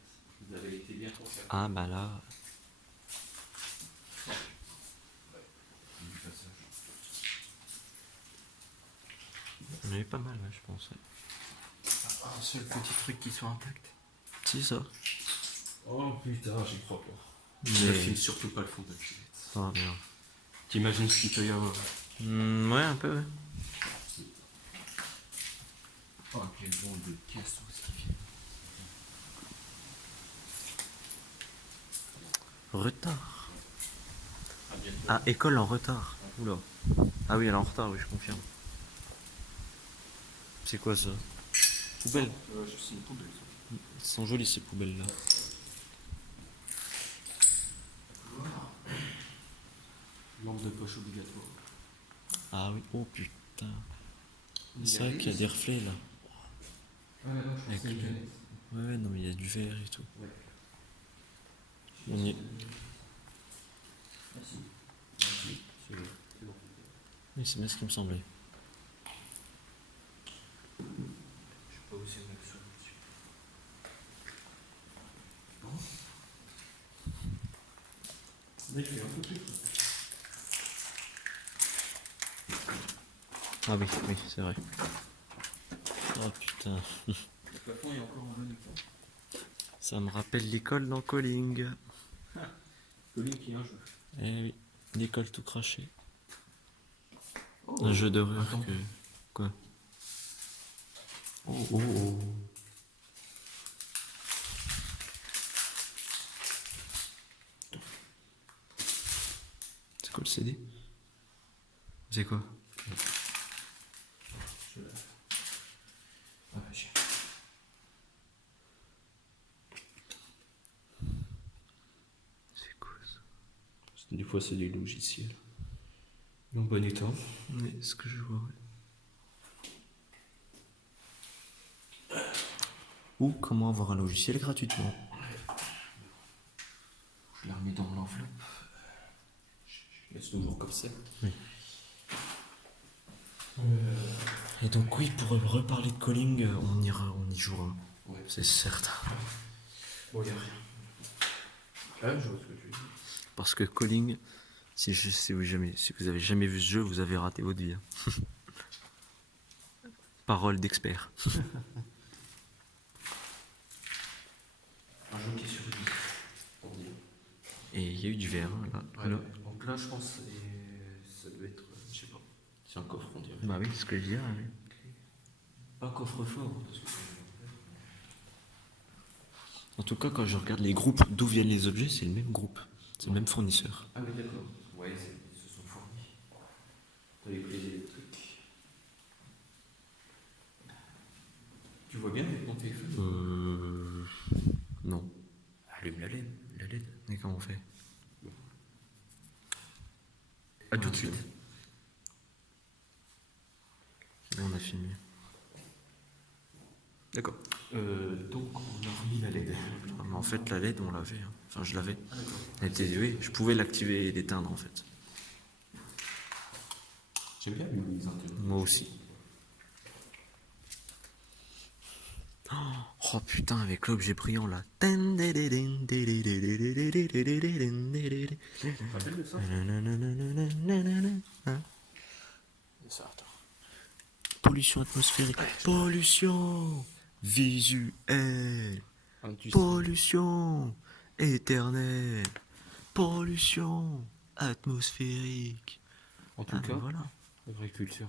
Ils avaient été bien conservés. Ah bah là. On avait pas mal, ouais, je pense. Ouais. Un seul petit truc qui soit intact. Si, ça. Oh putain, j'y crois pas. Mais- Je filme surtout pas le fond de la cuvette. Ah, merde. T'imagines ce qu'il peut y avoir? Ouais, un peu, ouais. Oh, quel bon de cassos qui vient. Retard. À bientôt. Ah, école en retard. Oula. Ah oui, elle est en retard, oui, je confirme. C'est quoi ça? Poubelle. C'est une poubelle, ça. Elles sont jolies ces poubelles là. Lampe de poche obligatoire. Ah oui, oh putain. C'est vrai qu'il y a des reflets là. Ah, non, je Avec pense que c'est une le- canette. Ouais, non, mais il y a du verre et tout. Ouais. On y est. Ah, si. Ah, si. C'est bon. Oui, c'est bien ce qui me semblait. Je sais pas où c'est mettre ça dessus. Bon. Là, il fait un peu plus. Ah oui, oui, c'est vrai. Oh putain. Le plafond est encore en bon état. Ça me rappelle l'école dans Calling. Colline qui est un jeu. Eh oui, l'école tout craché. Oh, Un jeu d'horreur attends. que. Quoi? Oh oh oh. C'est quoi le CD? C'est quoi? Ah, j'ai- C'est quoi ça? Des fois, c'est des logiciels. En bon état. Ouais, ce que je vois, ouais. Ou comment avoir un logiciel gratuitement. Je la remets dans l'enveloppe. Je laisse toujours comme ça. Et donc oui, pour reparler de Calling, on y jouera. Ouais. C'est certain. Bon, y'a rien. Ah, je vois ce que tu dis. Parce que Calling, si vous avez jamais vu ce jeu, vous avez raté votre vie. Hein. Parole d'expert. Un jeu qui est sur 10. Pour dire. Et il y a eu du verre, hein, là. Ouais, Là. donc là, je pense que ça doit être. Je sais pas. C'est un coffre, on dirait. Bah oui, c'est ce que je dis. Hein, oui. Pas coffre-fort. Parce que... En tout cas, quand je regarde les groupes d'où viennent les objets, c'est le même groupe. C'est le même fournisseur. Ah, oui, d'accord. Ouais, ils se sont fournis. T'as les prises électriques. Tu vois bien avec mon téléphone? Non. Allume la LED. La LED. Mais comment on fait? À tout de suite. On a filmé. D'accord. Donc, on a remis la LED. Ah, mais en fait, la LED, on l'avait. Hein. Enfin, je l'avais. Ah, d'accord. Elle était, oui, je pouvais l'activer et l'éteindre en fait. J'aime bien les interviews. Moi aussi. Oh putain, avec l'objet brillant là. Tu te rappelles de ça? Ça, attends. Pollution atmosphérique. Pollution visuelle. Pollution éternelle. Pollution atmosphérique. En tout Ah, cas, voilà. l'agriculture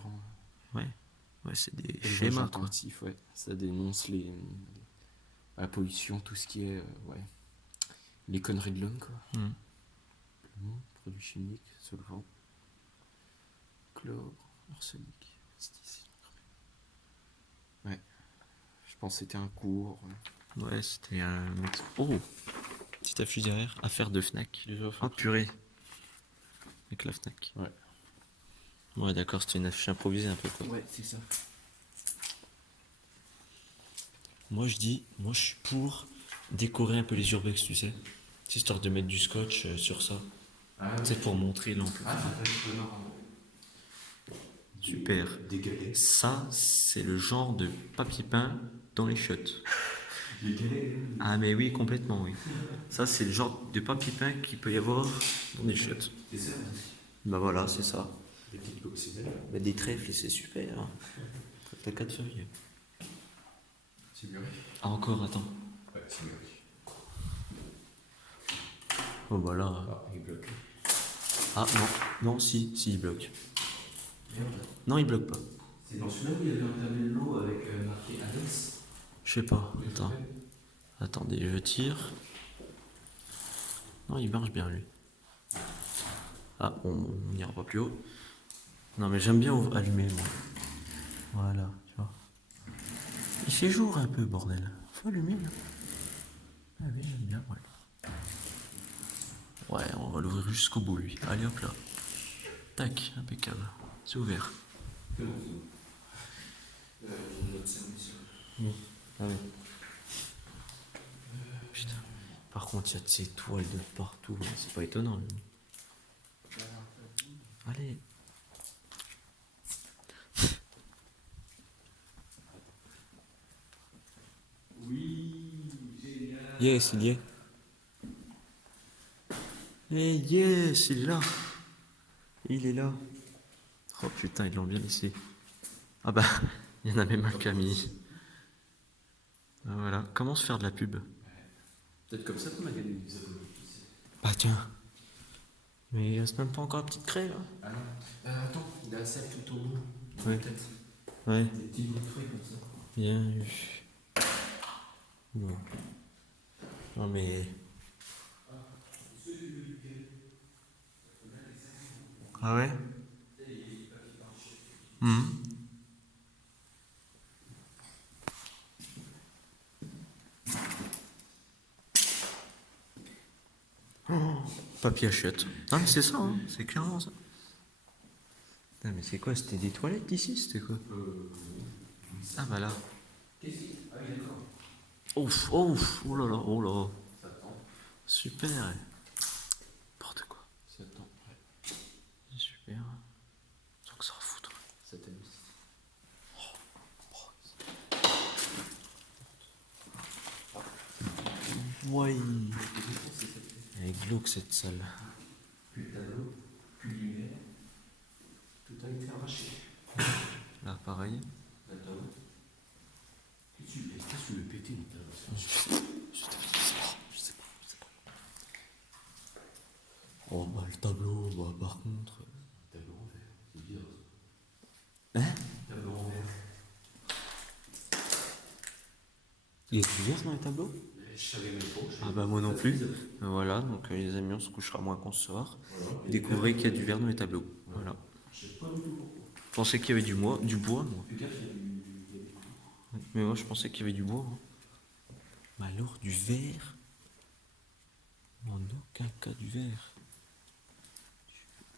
Ouais, c'est des élevage schémas quoi. intensif, ouais. Ça dénonce la pollution, tout ce qui est les conneries de l'homme, quoi. Produits chimiques, solvants, chlore, arsenic, pesticides. Ouais. Je pense que c'était un cours. Ouais, c'était un mec. Oh, petit affût derrière. Affaire de Fnac. Déjà, Ah purée. Avec la Fnac. Ouais. Ouais, d'accord, c'était une affiche improvisée un peu quoi. Ouais, c'est ça. Moi je suis pour décorer un peu les urbex, tu sais. C'est histoire de mettre du scotch sur ça. Ah, C'est pour montrer l'ampleur. Ah, ça fait le nord. Super. Des galets. Ça, c'est le genre de papier peint dans les chiottes. Des galets. Ah mais oui, complètement, oui. Ça, c'est le genre de papier peint qu'il peut y avoir dans des chiottes. Des cerfs. Bah voilà, c'est ça. Des petites coccinelles. Bah, des trèfles, c'est super. Hein. T'as 4 feuilles. C'est mieux. Ah, encore, attends. Ouais, c'est mieux. Oh, bah là. Ah, il bloque. Ah, non. Non, si, il bloque. Merde. Non, il bloque pas. C'est dans celui-là où il y avait un tableau avec marqué Alex. Je sais pas. Attends. Attendez, je tire. Non, il marche bien, lui. Ah, on n'ira pas plus haut. Non, mais j'aime bien allumer, moi. Voilà, tu vois. Il fait jour un peu, bordel. Faut allumer, là. Ah oui, j'aime bien, ouais. Ouais, on va l'ouvrir jusqu'au bout, lui. Allez, hop là. Tac, impeccable. C'est ouvert. C'est bon, c'est bon. Notre service. Ah oui. Putain. Par contre, il y a de ces toiles de partout. C'est pas étonnant. Lui. Allez. Oui, génial. Yes, il y est. Eh yes, il est là. Il est là. Oh putain, ils l'ont bien laissé. Ah bah, il y en a même un Camille. Ah, voilà. Comment se faire de la pub? Peut-être comme ça qu'on a gagné des abonnés. Bah tiens. Mais il reste même pas encore la petite craie là. Ah non. Attends, il a celle tout au bout. Ouais. Peut-être. Ouais, Des petits bouts de feuilles comme ça. bien vu. Non. Non mais. Ah ouais? Papier achète. Non mais c'est ça, hein. C'est clairement ça. Putain, mais c'est quoi? C'était des toilettes ici? C'était quoi? Ah bah là. Qu'est-ce que Ah oui, d'accord. Ouf, ouf, oh là là, oh là. Ça attend. Super. N'importe quoi. Ça attend. Ouais. Super. Donc ça foutre. Ça t'amuse. Ouais. Elle est glauque cette salle. Plus de tableau, plus de lumière. Tout a été arraché. Là pareil. Attends. Qu'est-ce que tu veux péter une tableau? Je sais pas. Oh bah le tableau, bah par contre. Tableau en verre, c'est bizarre. Hein? Tableau en verre. Il y a du verre dans les tableaux? Je savais même pas. Ah bah moi non plus. Voilà, donc les amis, on se couchera moins qu'on se soir. Découvrez qu'il y a du verre dans les tableaux. Voilà. Je sais pas du tout pourquoi. Je pensais qu'il y avait du bois, moi. Fais gaffe, il y a des coups. Mais moi je pensais qu'il y avait du bois. Hein. Mais alors du verre? En aucun cas du verre.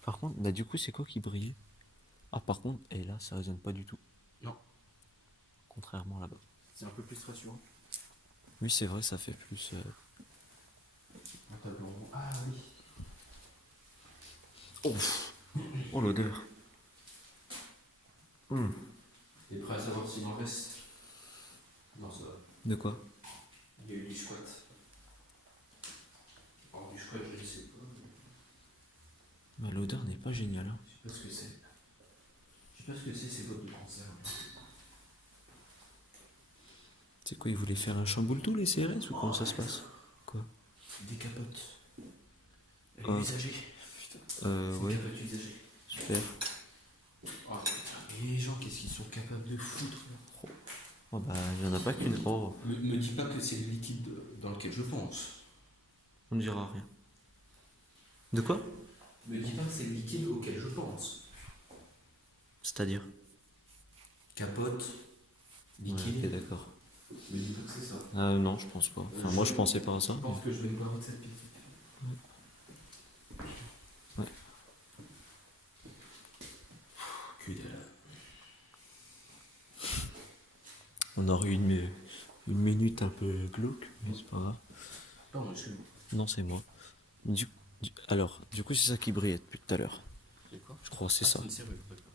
Par contre, bah du coup c'est quoi qui brillait? Ah par contre, et là ça résonne pas du tout. Non, Contrairement là-bas. c'est un peu plus rassurant. Oui c'est vrai, ça fait plus... Un tableau en rond. Ah oui. Oh l'odeur. T'es prêt à savoir s'il en reste? Non, ça va. De quoi? Il y a eu du squat. Alors, du squat, je ne sais pas. Bah, l'odeur n'est pas géniale. Hein. Je sais pas ce que c'est. Je sais pas ce que c'est votre cancer. C'est quoi, ils voulaient faire un chamboule-tout les CRS ou comment ça se passe? Quoi? Des capotes. Ah. Usagées. Ouais, Capotes usagées. super. Oh, putain, et les gens, qu'est-ce qu'ils sont capables de foutre là? Oh bah, il n'y en a pas qu'une. Oh, Me dis pas que c'est le liquide dans lequel je pense. on ne dira rien. De quoi? Me dis pas que c'est le liquide auquel je pense. C'est-à-dire? Capote, Ouais, liquide. ok, d'accord. Me dis pas que c'est ça. Ah non, je pense pas. Enfin, moi je pensais pas à ça. Je pense que je vais me boire de cette pièce. Ouais. Que dalle. On aurait eu une minute un peu glauque, mais c'est pas grave. Pardon, excuse-moi. Non, c'est moi. Alors, du coup, c'est ça qui brillait depuis tout à l'heure. C'est quoi? Je crois, c'est ça. C'est une serrure, d'accord.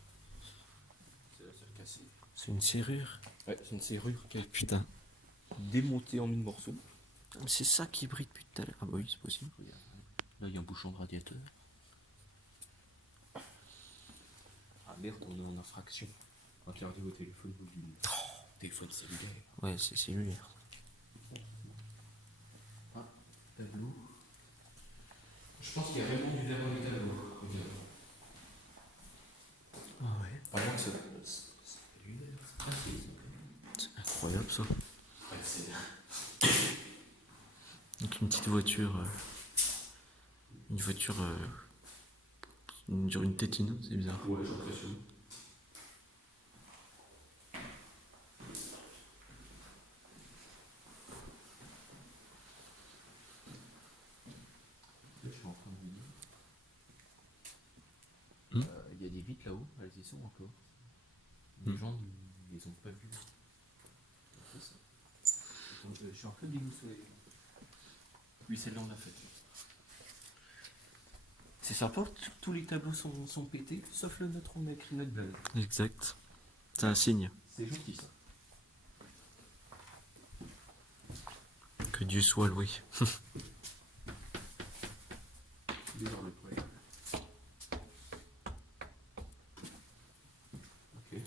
C'est la seule cassée. C'est une serrure. Ouais, c'est une serrure qui est Putain. démontée en 1000 morceaux. C'est ça qui brille depuis tout à l'heure. Ah bah oui, c'est possible. Là, il y a un bouchon de radiateur. Ah merde, on est en infraction. Regardez vos téléphones mobiles. Téléphone cellulaire. Ouais, c'est cellulaire. Ah, tableau. Je pense qu'il y a vraiment du verre dans les tableaux. Regarde. Ah ouais. À moins que c'est cellulaire. Ah, C'est incroyable ça. c'est. Donc une petite voiture. Une voiture. Une tétine, c'est bizarre. Ouais, j'ai l'impression. Je suis en train de dire. Il y a des vitres là-haut, elles y sont encore. Les gens, ils les ont pas vues. C'est ça. Donc, je suis en train de démoussoler. Oui, celle-là, on l'a faite. C'est sympa, tous les tableaux sont pétés, sauf le nôtre, on a écrit notre blague. Exact. C'est un signe. C'est gentil ça. Que Dieu soit loué. Il est dans le poêle. Ok.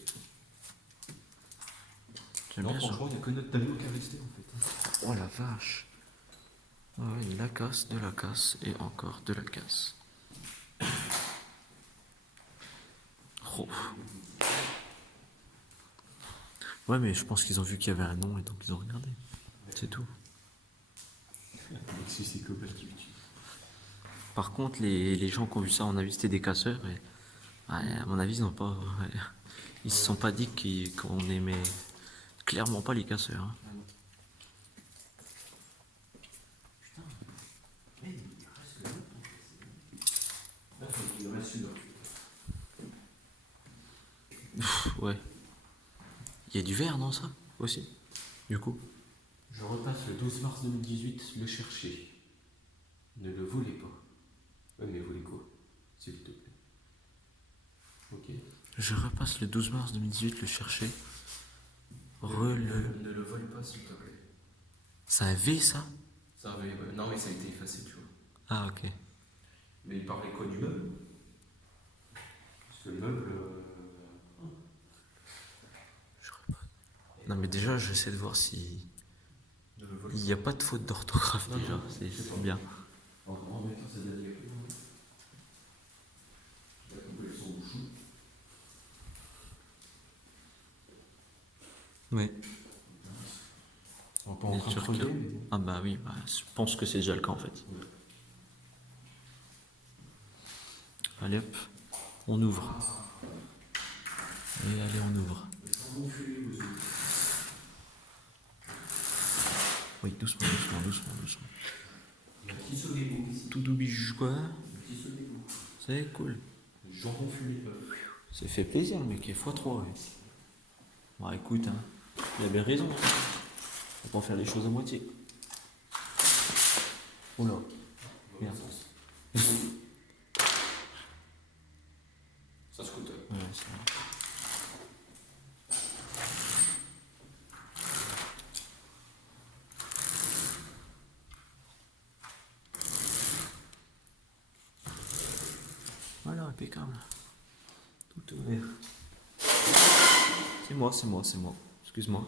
J'aime Non, bien ça. franchement, il n'y a que notre tableau qui est resté en fait. Oh la vache. Ah ouais, de la casse et encore de la casse. Oh. Ouais, mais je pense qu'ils ont vu qu'il y avait un nom et donc ils ont regardé. C'est tout. Si c'est copain qui tue. Par contre, les gens qui ont vu ça, on a vu c'était des casseurs et ouais, à mon avis, ils n'ont pas. Ouais, ils se sont pas dit qu'on aimait clairement pas les casseurs. Hein. Putain, mais il reste que l'autre. Là, il reste une autre. Ouais. Il y a du verre, non, ça aussi. Du coup. Je repasse le 12 mars 2018, le chercher. Ne le volez pas. Ouais, mais volez quoi, s'il te plaît. Ok. Je repasse le 12 mars 2018 le chercher. Ne le vole pas, s'il te plaît. C'est un V, ça? Ça avait, ouais. Non, mais ça a été effacé, tu vois. Ah, ok. Mais il parlait quoi du meuble? Parce que le meuble. Je repasse. Non, mais déjà, j'essaie de voir si. Ne le vole Il n'y a pas de faute d'orthographe Non, déjà. non, C'est bien. en même temps, ça donne des coups. Il a coupé son bouchon. Ouais. On va pas encore creuser, mais bon. Ah, bah oui, bah, je pense que c'est déjà le cas en fait. Ouais. Allez hop, on ouvre. Et allez, on ouvre. Oui, doucement, doucement, doucement, doucement. Il y a un petit saut d'égout ici. Tout doubi quoi? Un petit saut d'égout. C'est cool. Jambon fumé. Ça fait plaisir, le mec, il est x3. Ouais. Bah écoute, hein, il avait raison. Faut pas faire les choses à moitié. Oula. Merde. Ça se coûte. Ouais, c'est vrai. Voilà, impeccable. Tout ouvert. C'est moi. Excuse-moi.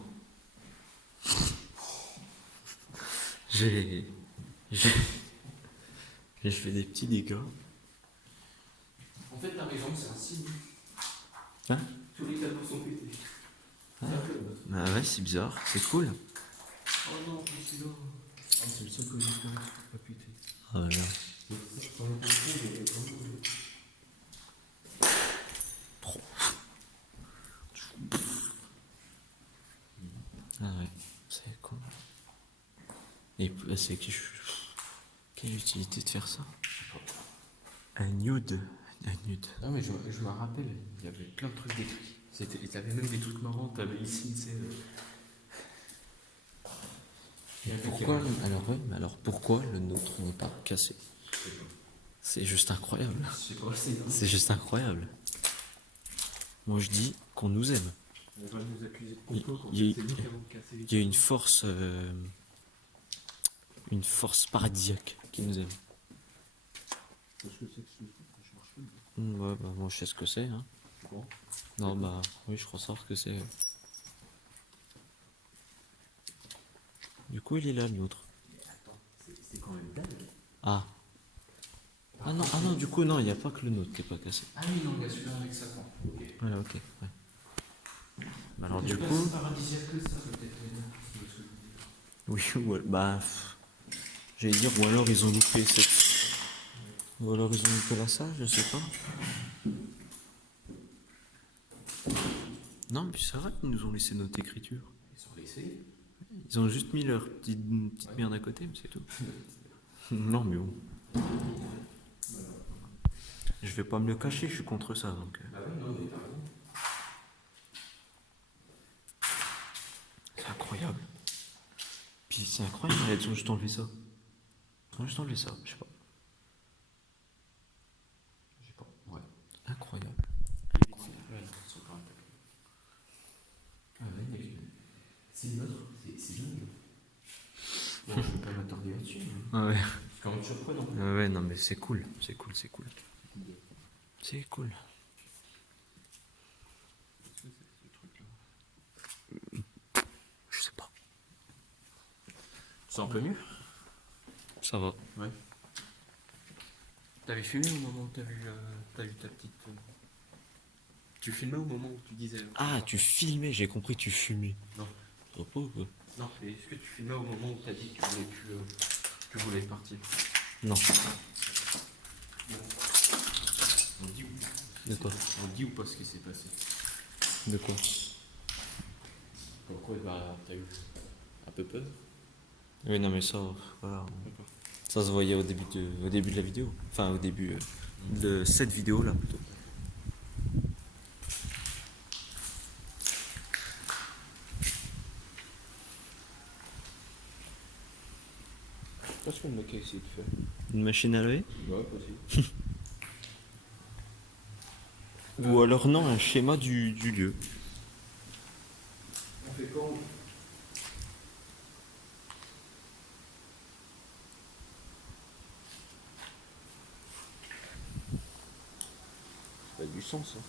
J'ai fait des petits dégâts. En fait, t'as raison, c'est un signe. Hein? Tous les tableaux sont pétés. Ah. C'est un peu le Bah ouais, c'est bizarre, c'est cool. Oh non, c'est là. Ah, c'est le seul que j'ai pas pété. Ah là. Ah ouais, c'est cool. Et c'est que quelle utilité de faire ça? Un nude. Un nude. Non, mais je me rappelle, il y avait plein de trucs décrits. T'avais même des trucs marrants, t'avais ici, tu sais. Pourquoi alors pourquoi le nôtre n'est pas cassé? C'est juste incroyable. Je sais pas, c'est dingue. C'est juste incroyable. Moi je dis qu'on nous aime. On va nous accuser de Il- complot quand il- c'est nous qui avons cassé les Il y a une force paradisiaque qui nous aime. Parce que c'est que je marche pas. Ouais, bah moi je sais ce que c'est. Hein. Bon. Non, bah oui, je crois savoir que c'est. Du coup, il est là, l'autre. Attends, c'est quand même dingue. Ah. Ah non, du coup, non, il n'y a pas que le nôtre qui est pas cassé. Ah oui, non, il y a celui-là avec sa femme. Ok. Voilà, ok. Ouais. Bah alors, du Il y a pas coup. si paradisiaque que ça, peut-être, je me souviens. Oui, ouais, bah. J'allais dire, ou alors ils ont loupé cette. Ou alors ils ont loupé la salle, je sais pas. Non, mais c'est vrai qu'ils nous ont laissé notre écriture. Ils sont laissés. Ils ont juste mis leur petite merde à côté, mais c'est tout. Non, mais bon. Je vais pas me le cacher, je suis contre ça, donc. Bah oui, non, mais pardon. C'est incroyable. Puis c'est incroyable, ils ont juste enlevé ça. Ils ont juste enlevé ça, je sais pas. Je sais pas. Ouais. Incroyable. Ouais, non, ils sont quand même pas. Ah ouais, mais c'est notre. C'est dingue. Bon, je vais pas m'attarder là-dessus. Mais... Ah ouais. C'est quand même surprenant. Ah ouais, non, mais c'est cool. C'est cool, c'est cool. C'est cool. Qu'est-ce que c'est ce truc-là? Je sais pas. C'est un peu mieux. Ça va. Ouais. T'avais filmé au moment où t'as vu ta petite. Tu filmais au moment où tu disais. Ah, tu filmais, j'ai compris, tu fumais. Non. Oh, pas, quoi. Non, mais est-ce que tu filmais au moment où t'as dit que tu voulais plus. Tu voulais partir? Non. On dit où? De quoi? On dit ou pas ce qui s'est passé? De quoi? Pourquoi bah, t'as eu un peu peur? Oui, non, mais ça, voilà. Ça se voyait au début de la vidéo. Enfin, au début de cette vidéo-là, plutôt. Qu'est-ce que le mec a essayé de faire? Une machine à laver? Ouais, possible. Ou alors non, un schéma du lieu. On fait quand? Ça a du sens, hein.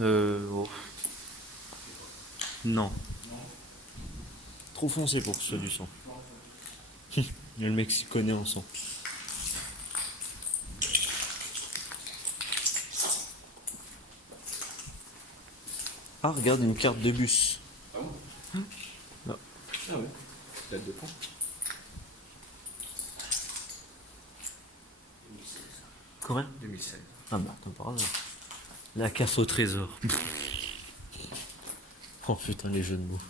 Oh. Non. Trop foncé pour que ce soit du sang. Le mec s'y connaît en sang. Ah, regarde une carte de bus. Ah bon? Non. Ah ouais. Date de quand? 2016. Combien? 2016. Ah bah, attends, par hasard. La casse au trésor. Oh putain, les jeux de mots.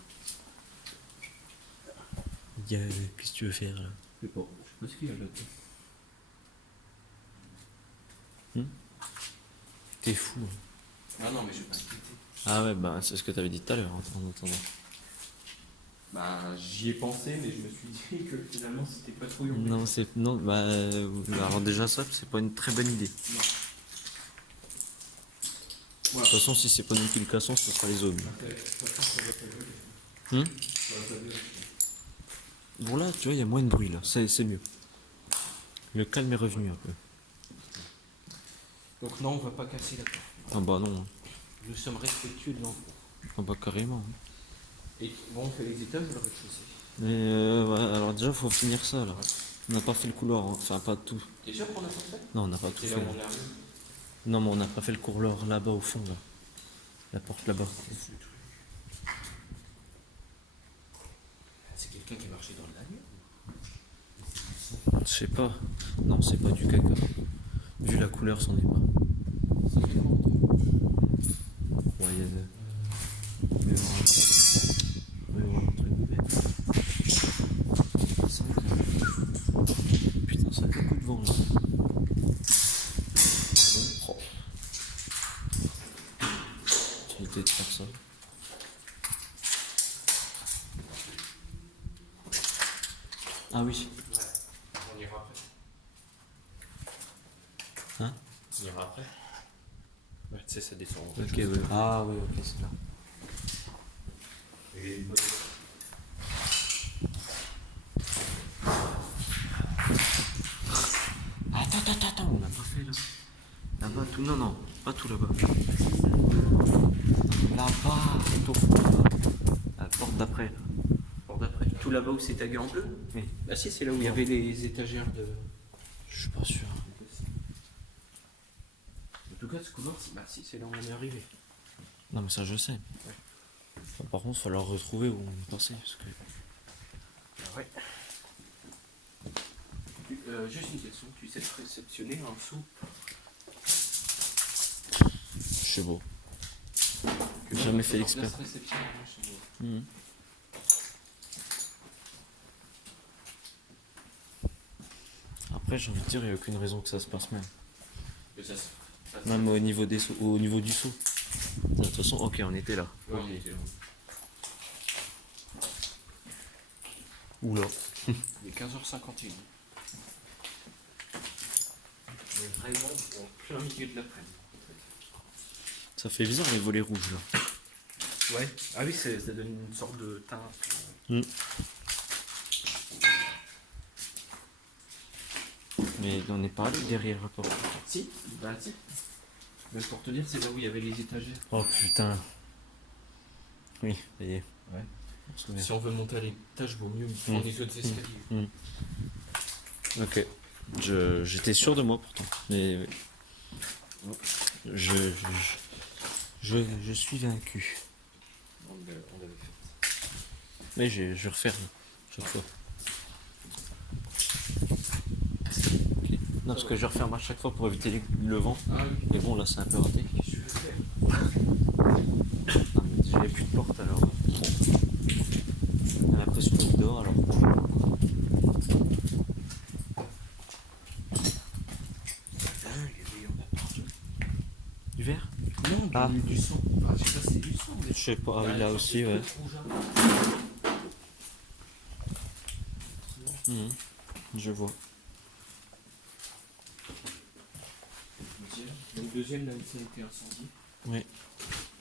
Qu'est-ce que tu veux faire là? Je sais pas. Je sais pas ce qu'il y a là-dedans. T'es fou. Hein. Ah non, mais je vais pas expliquer. Ah ouais, bah c'est ce que t'avais dit tout à l'heure en attendant. Bah, j'y ai pensé, mais je me suis dit que finalement c'était pas trop urgent. Non, c'est. Non, bah. Alors déjà, ça, c'est pas une très bonne idée. Non. De toute façon, si c'est pas nous qui le cassons, ce sera les autres. Bon, là, tu vois, il y a moins de bruit là, c'est mieux. Le calme est revenu un peu. Donc non, on va pas casser la porte. Ah bah non. Nous sommes respectueux de l'enfant. Ah bah carrément. Et bon, on fait les étages ou le rez-de-chaussée? Mais ouais, alors déjà, faut finir ça là. On n'a pas fait le couloir, hein. Enfin pas tout. T'es sûr qu'on a pas fait? Non, on n'a pas tout C'est fait. là où on est arrivé. Non, mais on n'a pas fait le couloir là-bas au fond là. La porte là-bas. C'est quelqu'un qui marchait dans le lac? Je sais pas. Non, c'est pas du caca. Vu la couleur, c'en est pas. C'est quel endroit? Ouais, il y a de. Mais ouais, un truc bête. Ça, putain, ça fait beaucoup de vent là. Pardon. Oh. J'ai évité de faire ça. Ah oui. On ira après. Hein? On ira après. Ouais, tu sais, ça descend. Ok, ouais. Ah oui, ok, c'est là. Et... Attends, on n'a pas fait là. tout. Non, non, pas tout là-bas. Là-bas, tout là-bas. La porte d'après. Là. Porte d'après. Tout là-bas où c'est tagué en bleu. Oui. Ah si, c'est là où il y avait les étagères de... Je suis pas sûr. En tout cas, ce couloir, bah si, c'est là où on est arrivé. Non, mais ça, je sais. Enfin, par contre, il va falloir retrouver où on est passé. Parce que... Ah ouais. Juste une question, tu sais te réceptionner en dessous? Je sais beau. J'ai jamais fait l'expert. Mhm. Après, j'ai envie de dire, il n'y a aucune raison que ça se passe mal. Même au niveau, des sauts, au niveau du saut. De toute façon, ok, on était là. Oula. Il est 15h51. On est vraiment en plein milieu de l'après-midi. Ça fait bizarre les volets rouges là. Ouais. Ah oui, ça donne une sorte de teint. Mais on n'est pas allé derrière la porte. Si, bah si. Mais pour te dire, c'est là où il y avait les étagères. Oh putain. Oui, ça y est. Ouais. On se souvient. Si on veut monter à l'étage, vaut mieux prendre les autres escaliers. Ok. J'étais sûr de moi pourtant. Mais je suis vaincu. On l'avait fait. Mais je referme chaque fois. Ok. Non, parce que je referme à chaque fois pour éviter le vent. Ah oui. Mais bon, là c'est un peu raté. Qu'est-ce que tu veux faire? Ah, mais j'avais plus de porte alors. On a l'impression d'être dehors alors. Du verre? Non, Ah. du sang. Ah, je sais pas si c'est du sang. Je sais pas, il a aussi, ouais. Je vois. Le deuxième, là, ça a été incendié. Oui.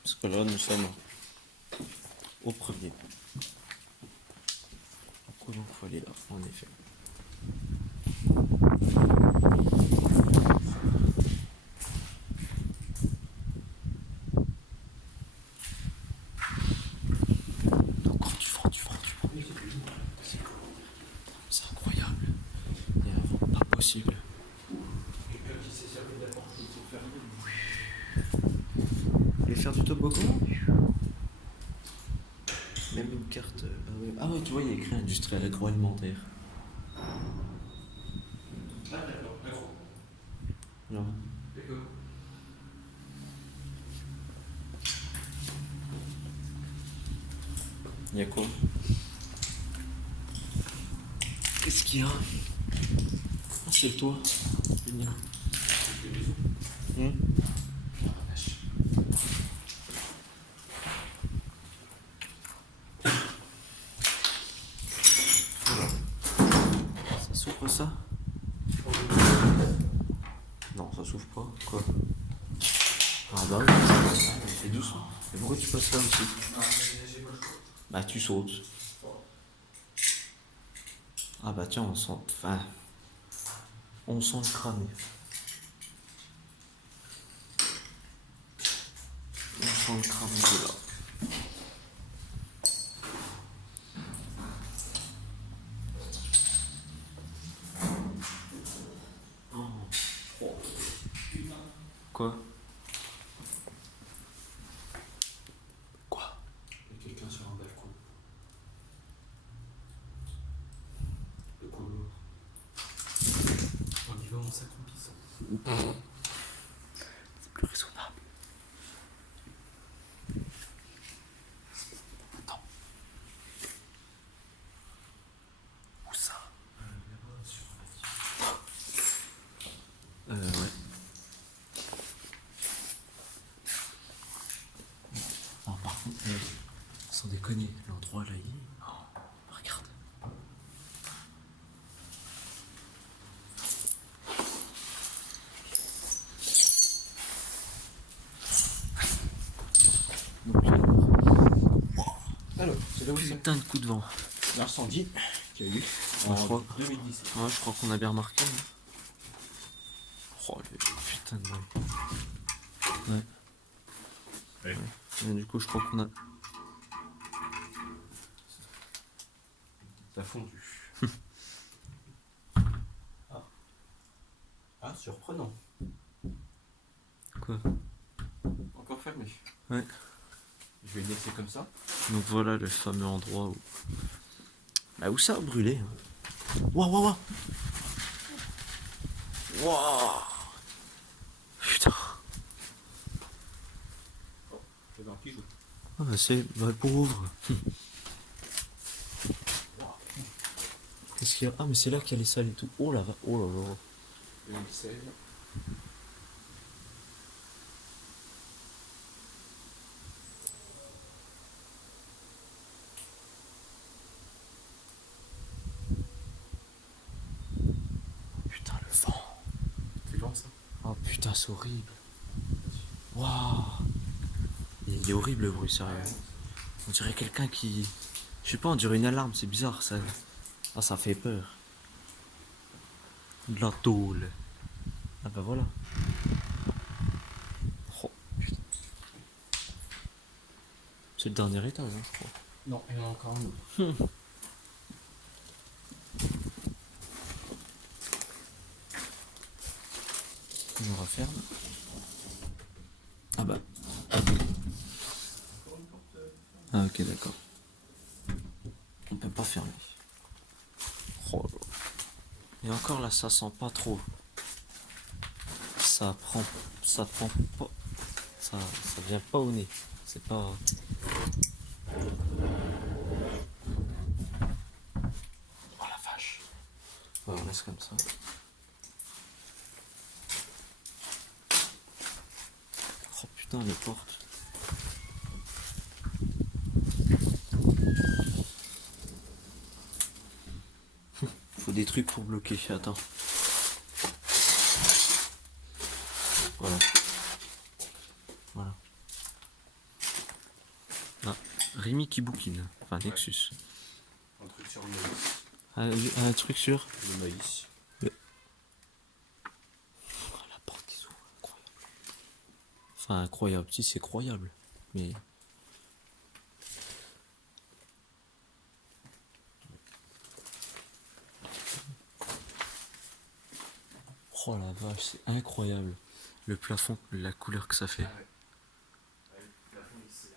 Parce que là, nous sommes au premier. Donc, il faut aller là, en effet. Encore du vent, du vent, du vent. C'est incroyable. Il y a un vent pas possible. Quelqu'un qui s'est servi de la porte pour faire Vous voulez faire du toboggan? Même une carte. Ah ouais, tu vois, il y a écrit industriel agroalimentaire. Ah d'accord, Non. d'accord. Il y a quoi? Qu'est-ce qu'il y a? Ah, c'est le toit. C'est bien. Ça s'ouvre ça? Non, ça s'ouvre pas. Quoi? Ah bah oui. C'est doucement. Et pourquoi tu passes là aussi? Bah tu sautes. Ah bah tiens, on sent. Enfin. On sent le crâne. On sent le crâne de là. Quoi? Quoi? Il y a quelqu'un sur un balcon. Le couloir. On y va en s'accroupissant. C'est plus raisonnable. Attends. Où ça? Là-bas, sur un bâtiment. Ouais. Ah, par contre, sans déconner, l'endroit là, il est... Oh, regarde. Alors, c'est là où c'est Putain de coup de vent. l'incendie qu'il y a eu Je crois, 2017. ouais, je crois qu'on a bien remarqué. Oh, le putain de bruit. Ouais. Ouais. Et du coup, je crois qu'on a. Ça a fondu. Ah, surprenant. Quoi? Encore fermé. Ouais. Je vais le laisser comme ça. Donc voilà le fameux endroit où. Bah, où ça a brûlé. Hein. Waouh, waouh, waouh! Waouh! Putain! Oh, il y avait un pigeon. Ah, bah, c'est. Bah, pauvre! Qu'est-ce qu'il y a? Ah, mais c'est là qu'il y a les salles et tout. Oh là là, oh là là. Il y a une selle. Putain, le vent! C'est grand ça. Oh putain, c'est horrible! Waouh! Il est horrible le bruit, sérieux. On dirait quelqu'un qui. Je sais pas, on dirait une alarme, c'est bizarre ça. Ah, ça fait peur. De la tôle. Ah bah voilà. Oh, putain. C'est le dernier étage, hein, je crois. Non, il y en a encore un autre. On referme. Ah bah. Ah ok, d'accord. On peut pas fermer. Oh là. Et encore là, ça sent pas trop. Ça prend pas. Ça vient pas au nez. C'est pas. Oh la vache. Ouais, on laisse comme ça. Oh putain, les portes. Faut des trucs pour bloquer. Attends. Voilà. Voilà. Ah, Rémi qui bouquine. Enfin, Nexus. Un truc sur le maïs. Un truc sur. Le maïs. Oh, la porte qui s'ouvre. Incroyable. Enfin, incroyable. Si, c'est croyable. Mais. Oh la vache, c'est incroyable. Le plafond, la couleur que ça fait. Ah ouais. Ouais, le plafond, il s'est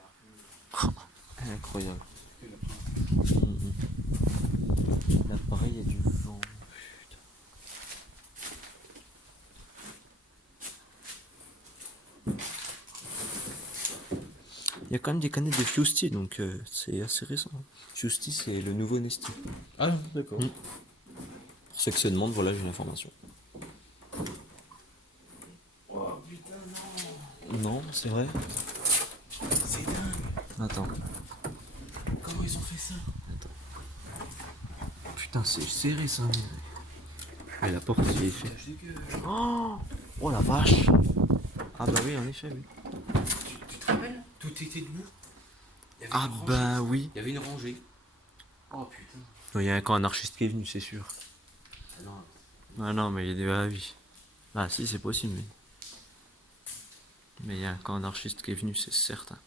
un peu. Incroyable. Que le plafond. Là, pareil, il y a du vent. Putain. Il y a quand même des canettes de Fusty, donc c'est assez récent. Fusty, c'est le nouveau Nesty. Ah, d'accord. Pour ceux qui se demandent, voilà, j'ai l'information. Oh putain, non. Non, c'est vrai. C'est dingue. Attends. Comment ils ont fait ça? Putain, c'est serré ça. Ah, la porte, il est fait. Cache des gueules. Oh la vache. Ah bah oui, en effet, oui. Tu te rappelles? Tout était debout. Il y avait Ah une rangée. bah oui. Il y avait une rangée. Oh putain. Il y a quand un archiste qui est venu, c'est sûr. Ah non. Ah non, mais il y a des... Ah oui. Ah si, c'est possible, mais... Mais il y a quand un archiste qui est venu, c'est certain.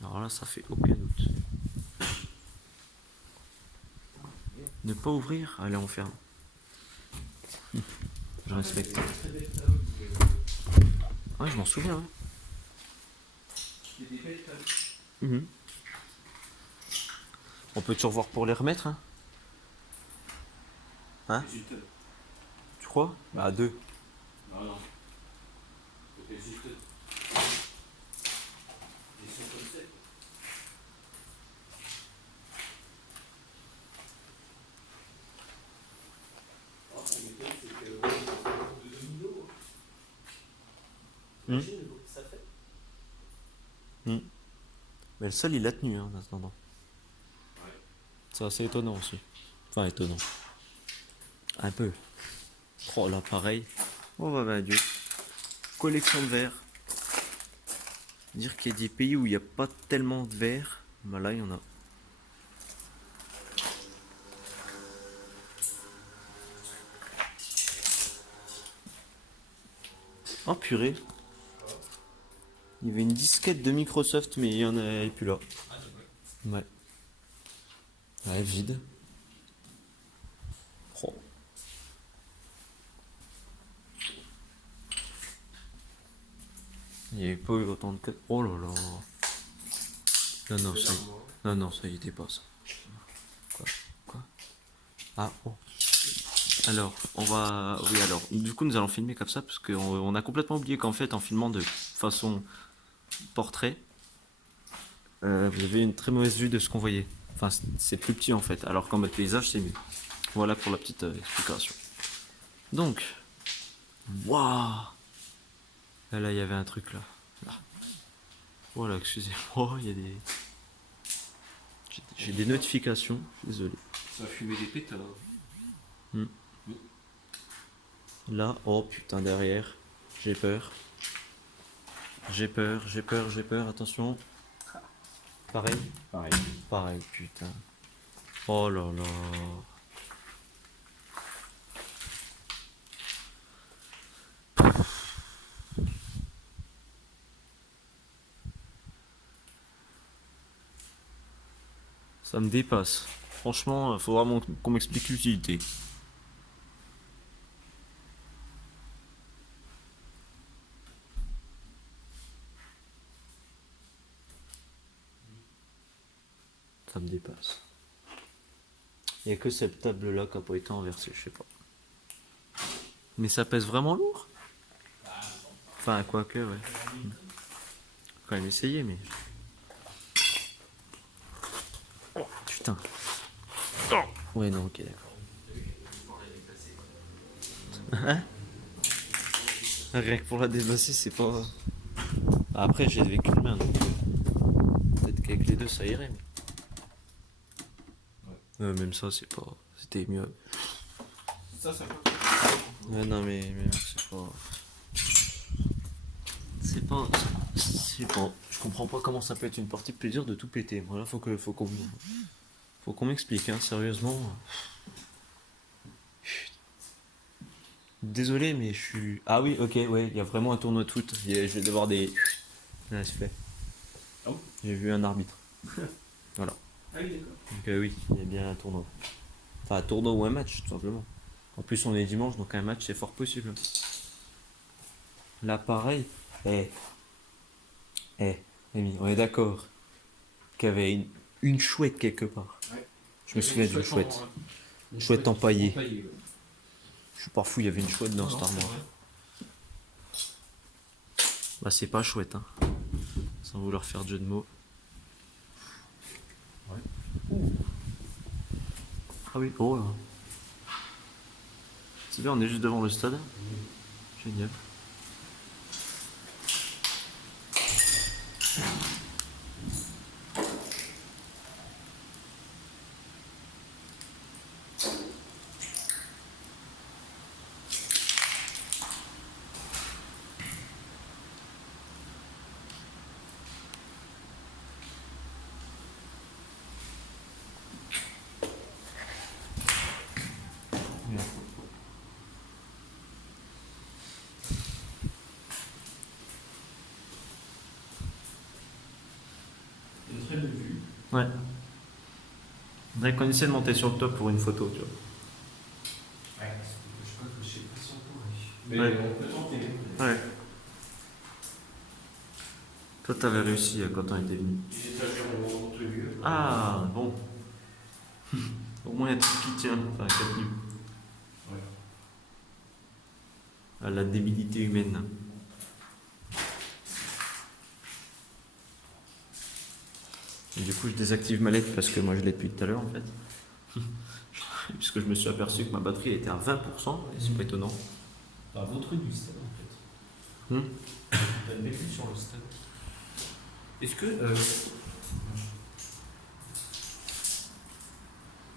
Alors là, ça fait aucun doute. Ne pas ouvrir? Allez, on ferme. Je respecte. Ouais, je m'en souviens, ouais. Il y a des belles tables. Mhm. On peut toujours voir pour les remettre, hein? Hein? Juste. Tu crois? Bah, à deux. Non, non. C'était juste. Ils sont comme ça. Oh, ce qui m'étonne, c'est que de domino. Imagine le bruit que ça fait. Mais le sol, il a tenu, hein, en attendant. Ouais. C'est assez étonnant aussi. Enfin, étonnant. Un peu. Oh là, pareil. Oh bah Dieu. Collection de verres. Dire qu'il y a des pays où il n'y a pas tellement de verres. Bah là, il y en a. Oh purée. Il y avait une disquette de Microsoft, mais il y en avait plus là. Ouais. Ouais, vide. Oh. Il n'y avait pas eu autant de... Oh là là. Non, non, ça y... Non, non, ça y était pas, ça. Quoi? Ah, oh. Alors, on va... Oui, alors, du coup, nous allons filmer comme ça, parce qu'on a complètement oublié qu'en fait, en filmant de façon portrait, vous avez une très mauvaise vue de ce qu'on voyait. Enfin, c'est plus petit, en fait, alors qu'en mode paysage, c'est mieux. Voilà pour la petite explication. Donc, waouh! Là, il y avait un truc, là. Voilà, excusez-moi, il y a des... J'ai des notifications, désolé. Ça a fumé des pétards. Là, oh putain, derrière, j'ai peur. J'ai peur, attention. Pareil? Pareil. Pareil, putain. Oh là là. Ça me dépasse. Franchement, faut vraiment qu'on m'explique l'utilité. Ça me dépasse. Il n'y a que cette table-là qui n'a pas été renversée, je sais pas. Mais ça pèse vraiment lourd? Enfin, quoique, ouais. Faut quand même essayer, mais... Oh, putain. Ouais, non, ok, d'accord. Hein? Rien que pour la déplacer, c'est pas... Après, j'ai vécu une main, donc... Peut-être qu'avec les deux, ça irait, mais... même ça, c'est pas... C'était mieux. Ça va. Ouais, non, mais c'est pas... C'est pas... Je comprends pas comment ça peut être une partie de plaisir de tout péter. Voilà, faut qu'on m'explique, hein, sérieusement. Désolé, mais je suis... Ah oui, ok, ouais, il y a vraiment un tournoi de foot. Je vais devoir des... Là, c'est fait. Ah bon? J'ai vu un arbitre. Voilà. Ah oui, d'accord. Donc oui, il y a bien un tournoi. Enfin, un tournoi ou un match, tout simplement. En plus, on est dimanche, donc un match, c'est fort possible. Là, pareil. Amy, on est d'accord qu'il y avait une chouette quelque part. Ouais. Je me souviens d'une chouette. Une chouette empaillée. Je suis pas fou, il y avait une chouette dans cette armoire. Bah, c'est pas chouette, hein. Sans vouloir faire de jeu de mots. Ouais. Ah oui, oh là. C'est bien, on est juste devant le stade. Génial. Une très belle vue. Ouais. On dirait qu'on essaie de monter sur le top pour une photo, tu vois. Ouais, je sais pas si on pourrait. Mais Ouais. on peut tenter. Ouais. Toi, t'avais réussi quand on était venu. Les étagères ont tenu. Ah, bon. Au moins, il y a un truc qui tient. Enfin, qui a tenu. Ouais. À la débilité humaine. Et du coup, je désactive ma lettre parce que moi, je l'ai depuis tout à l'heure, en fait. Puisque je me suis aperçu que ma batterie était à 20%, et c'est pas étonnant. T'as votre du stade en fait. T'as une belle vue sur le stade. Est-ce que.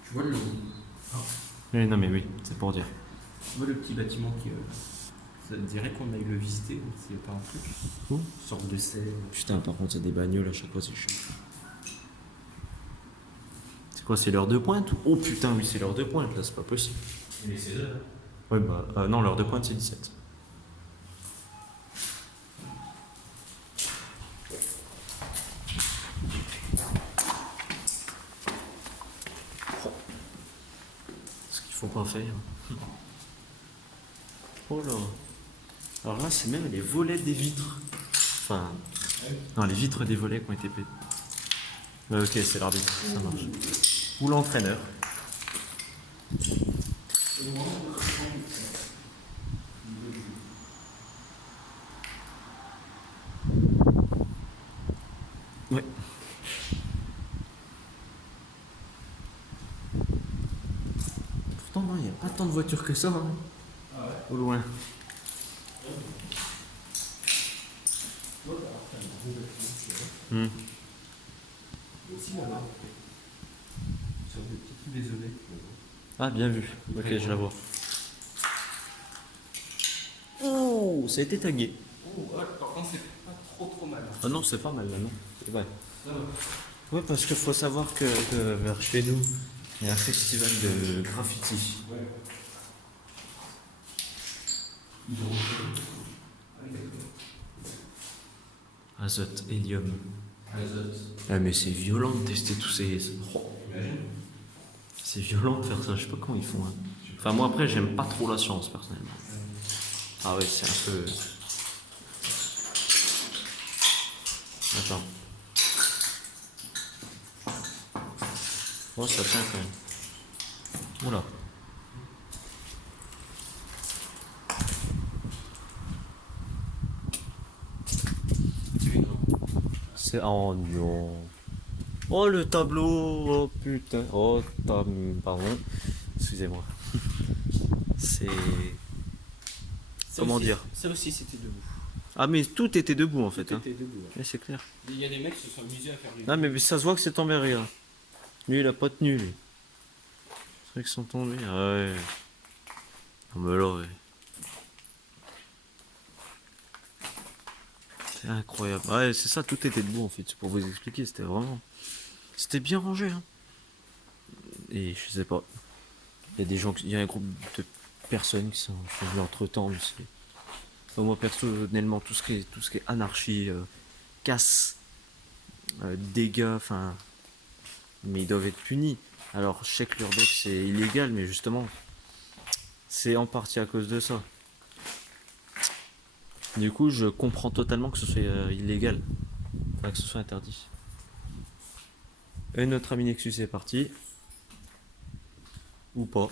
Tu vois le. Non, mais oui, c'est pour dire. Tu vois le petit bâtiment qui. Ça te dirait qu'on aille le visiter s'il n'y a pas un truc. Où Une sorte de serre. Putain, par contre, c'est des bagnoles à chaque fois, c'est chiant. C'est quoi, c'est l'heure de pointe? Oh putain, oui, c'est l'heure de pointe, là, c'est pas possible. Mais c'est là. Ouais, bah, non, l'heure de pointe, c'est 17. faut pas faire. Oh là. Alors là, c'est même les volets des vitres. Enfin, non, les vitres des volets qui ont été pétées. Ok, c'est l'arbitre, ça marche. Ou l'entraîneur. Ouais. Pourtant, non, il n'y a pas tant de voitures que ça. Hein. Au loin. Hmm. Aussi là-bas. Sur des petits désolé. Ah, bien vu. Ok, je la vois. Oh, ça a été tagué. Oh, ouais, par contre, c'est pas trop mal. Ah non, c'est pas mal là, non? C'est vrai. Ça va. Ouais, parce qu'il faut savoir que vers chez nous, il y a un festival de graffiti. Ouais. Azote, hélium. Azote. Ah, mais c'est violent de tester tous ces. Oh. Imagine. C'est violent de faire ça, je sais pas comment ils font. Hein. Enfin, moi après, j'aime pas trop la science personnellement. Ah ouais, c'est un peu. Attends. Oh, ça tient quand même. Oula. C'est. Oh non. Oh le tableau. Oh putain. Oh, pardon. Excusez-moi. C'est. Comment dire? Ça aussi, c'était debout. Ah, mais tout était debout en fait. Tout Hein. était debout. Ouais. Ouais, c'est clair. Il y a des mecs qui se sont amusés à faire du. Non, mais ça se voit que c'est tombé rien. Lui, il a pas tenu, lui. C'est vrai qu'ils sont tombés. Ah ouais. Non, mais là, ouais. C'est incroyable. Ouais, c'est ça, tout était debout en fait. C'est pour vous expliquer, c'était vraiment. C'était bien rangé, hein. Et je sais pas. Il y a des gens, il y a un groupe de personnes qui sont venus entre temps. Mais c'est. Enfin, moi, personnellement, tout ce qui est anarchie, casse, dégâts, enfin. Mais ils doivent être punis. Alors, je sais que l'urbex c'est illégal, mais justement, c'est en partie à cause de ça. Du coup, je comprends totalement que ce soit illégal. Enfin, que ce soit interdit. Et notre ami Nexus est parti. Ou pas.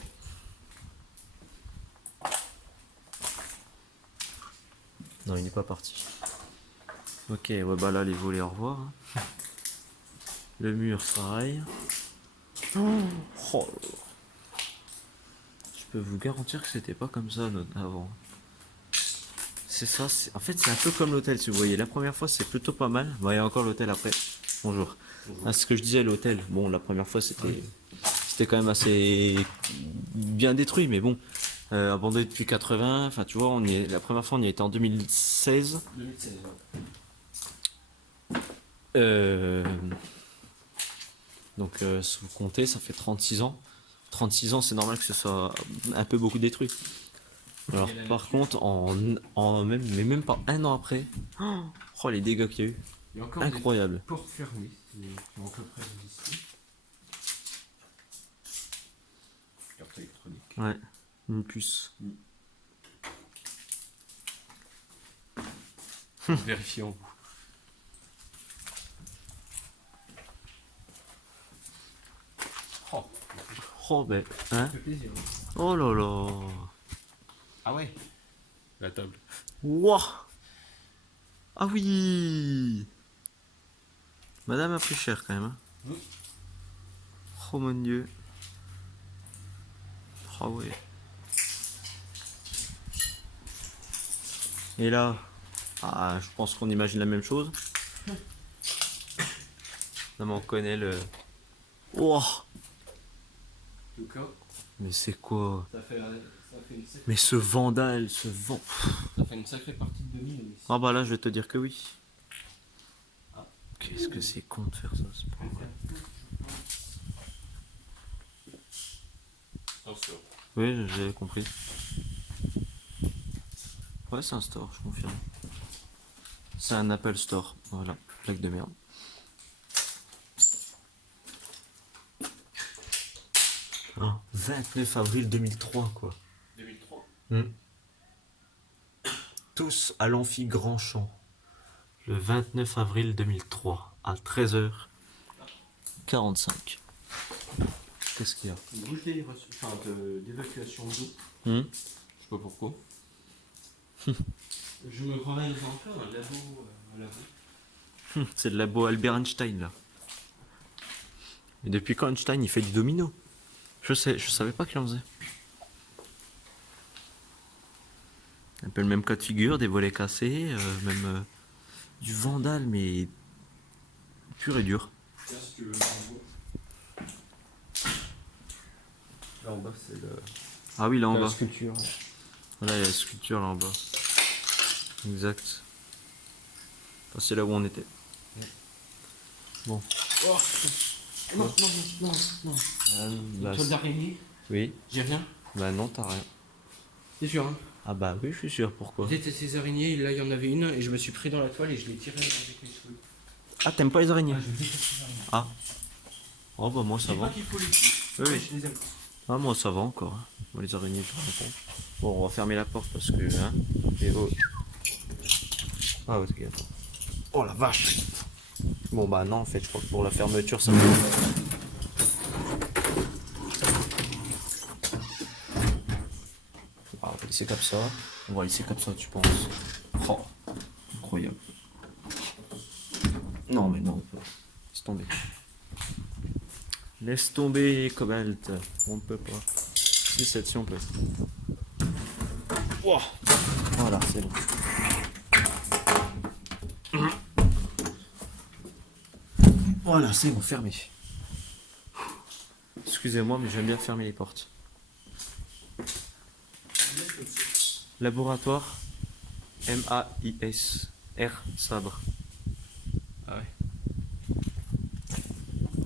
Non, il n'est pas parti. Ok, ouais, bah là, les volets, au revoir. Hein. Le mur, pareil. Oh, oh là là. Je peux vous garantir que c'était pas comme ça avant. C'est ça, en fait c'est un peu comme l'hôtel si vous voyez. La première fois c'est plutôt pas mal. Bon, il y a encore l'hôtel après. Bonjour. Ah, ce que je disais, l'hôtel. Bon, la première fois c'était quand même assez bien détruit, mais bon. Abandonné depuis 80, enfin tu vois, la première fois on y était en 2016. 2016, ouais. Donc si vous comptez, ça fait 36 ans. 36 ans, c'est normal que ce soit un peu beaucoup détruit. Alors par contre, mais même pas un an après, oh les dégâts qu'il y a eu, Il y a encore incroyable. des portes fermées qui ont à peu près résisté. Carte électronique. Ouais, une puce. Vérifier en bout. Oh, Oh ben, hein. ça fait plaisir. Oh là là. Ah ouais. La table. Wouah. Ah oui. Madame a pris cher quand même. Hein. Oui. Oh mon dieu. Ah ouais. Et là, je pense qu'on imagine la même chose. Non mais on connaît le. Wouah. En tout cas, Mais c'est quoi? ça fait Mais ce vandale, ce vent. une sacrée partie de 2000 ici. Ah bah là, je vais te dire que oui. Qu'est-ce que c'est con de faire ça, c'est pas vrai. Attention. Oui, j'ai compris. Ouais, c'est un store, je confirme. C'est un Apple Store, voilà, plaque de merde. Hein, 29 avril 2003, quoi. 2003. Tous à l'amphi Grand Champ. Le 29 avril 2003, à 13h45. Qu'est-ce qu'il y a? Une bouche d'évacuation d'eau. Hmm. Je sais pas pourquoi. Je me croirais un peu un labo. C'est le labo Albert Einstein, là. Et depuis quand Einstein, il fait du domino? Je savais pas qu'il en faisait. Un peu le même cas de figure, des volets cassés, même du vandal, mais pur et dur. Tiens, si tu veux, là en bas, c'est le. Ah oui, là en la bas. sculpture. Voilà, il y a la sculpture là en bas. Exact. Enfin, c'est là où on était. Bon. Oh. Non. Bah, Une toile d'araignée. oui. J'ai rien. Bah non, t'as rien. C'est sûr, hein. Ah bah oui, je suis sûr. Pourquoi? J'étais ces araignées, là il y en avait une, et je me suis pris dans la toile et je l'ai tirée avec les cheveux. Ah, t'aimes pas les araignées? Ah, je déteste les araignées. Ah. Oh bah moi Je ça dis va. pas qu'il faut les tuer. Oui, Ouais, oui. je les aime. Ah moi ça va encore. Hein. Moi les araignées je me compte. Bon, on va fermer la porte parce que hein. Et oh. Ah ok, attends. Oh la vache. Bon bah non en fait je crois que pour la fermeture ça va. Ah, on va laisser comme ça. On va laisser comme ça tu penses. Oh, incroyable. Non mais non, laisse tomber. Laisse tomber Cobalt. On ne peut pas. Si cette si on peut. Wow. Voilà, c'est bon. Voilà, c'est bon, fermé. Excusez-moi, mais j'aime bien fermer les portes. Laboratoire MAIS R Sabre. Ah ouais.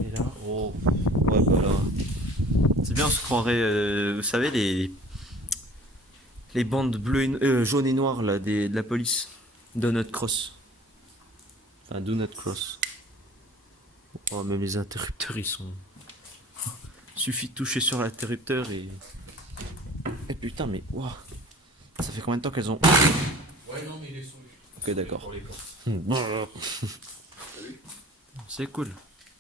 Et là, oh, ouais, bah là. C'est bien, on se croirait, vous savez, les bandes bleues jaunes et noires là, de la police. Donut Cross. Enfin, Do Not Cross. Oh, même les interrupteurs, ils sont. Suffit de toucher sur l'interrupteur et. Et putain, mais waouh! Ça fait combien de temps qu'elles ont. Ouais, non, mais ils sont. Ok, d'accord. Pour les portes. C'est cool.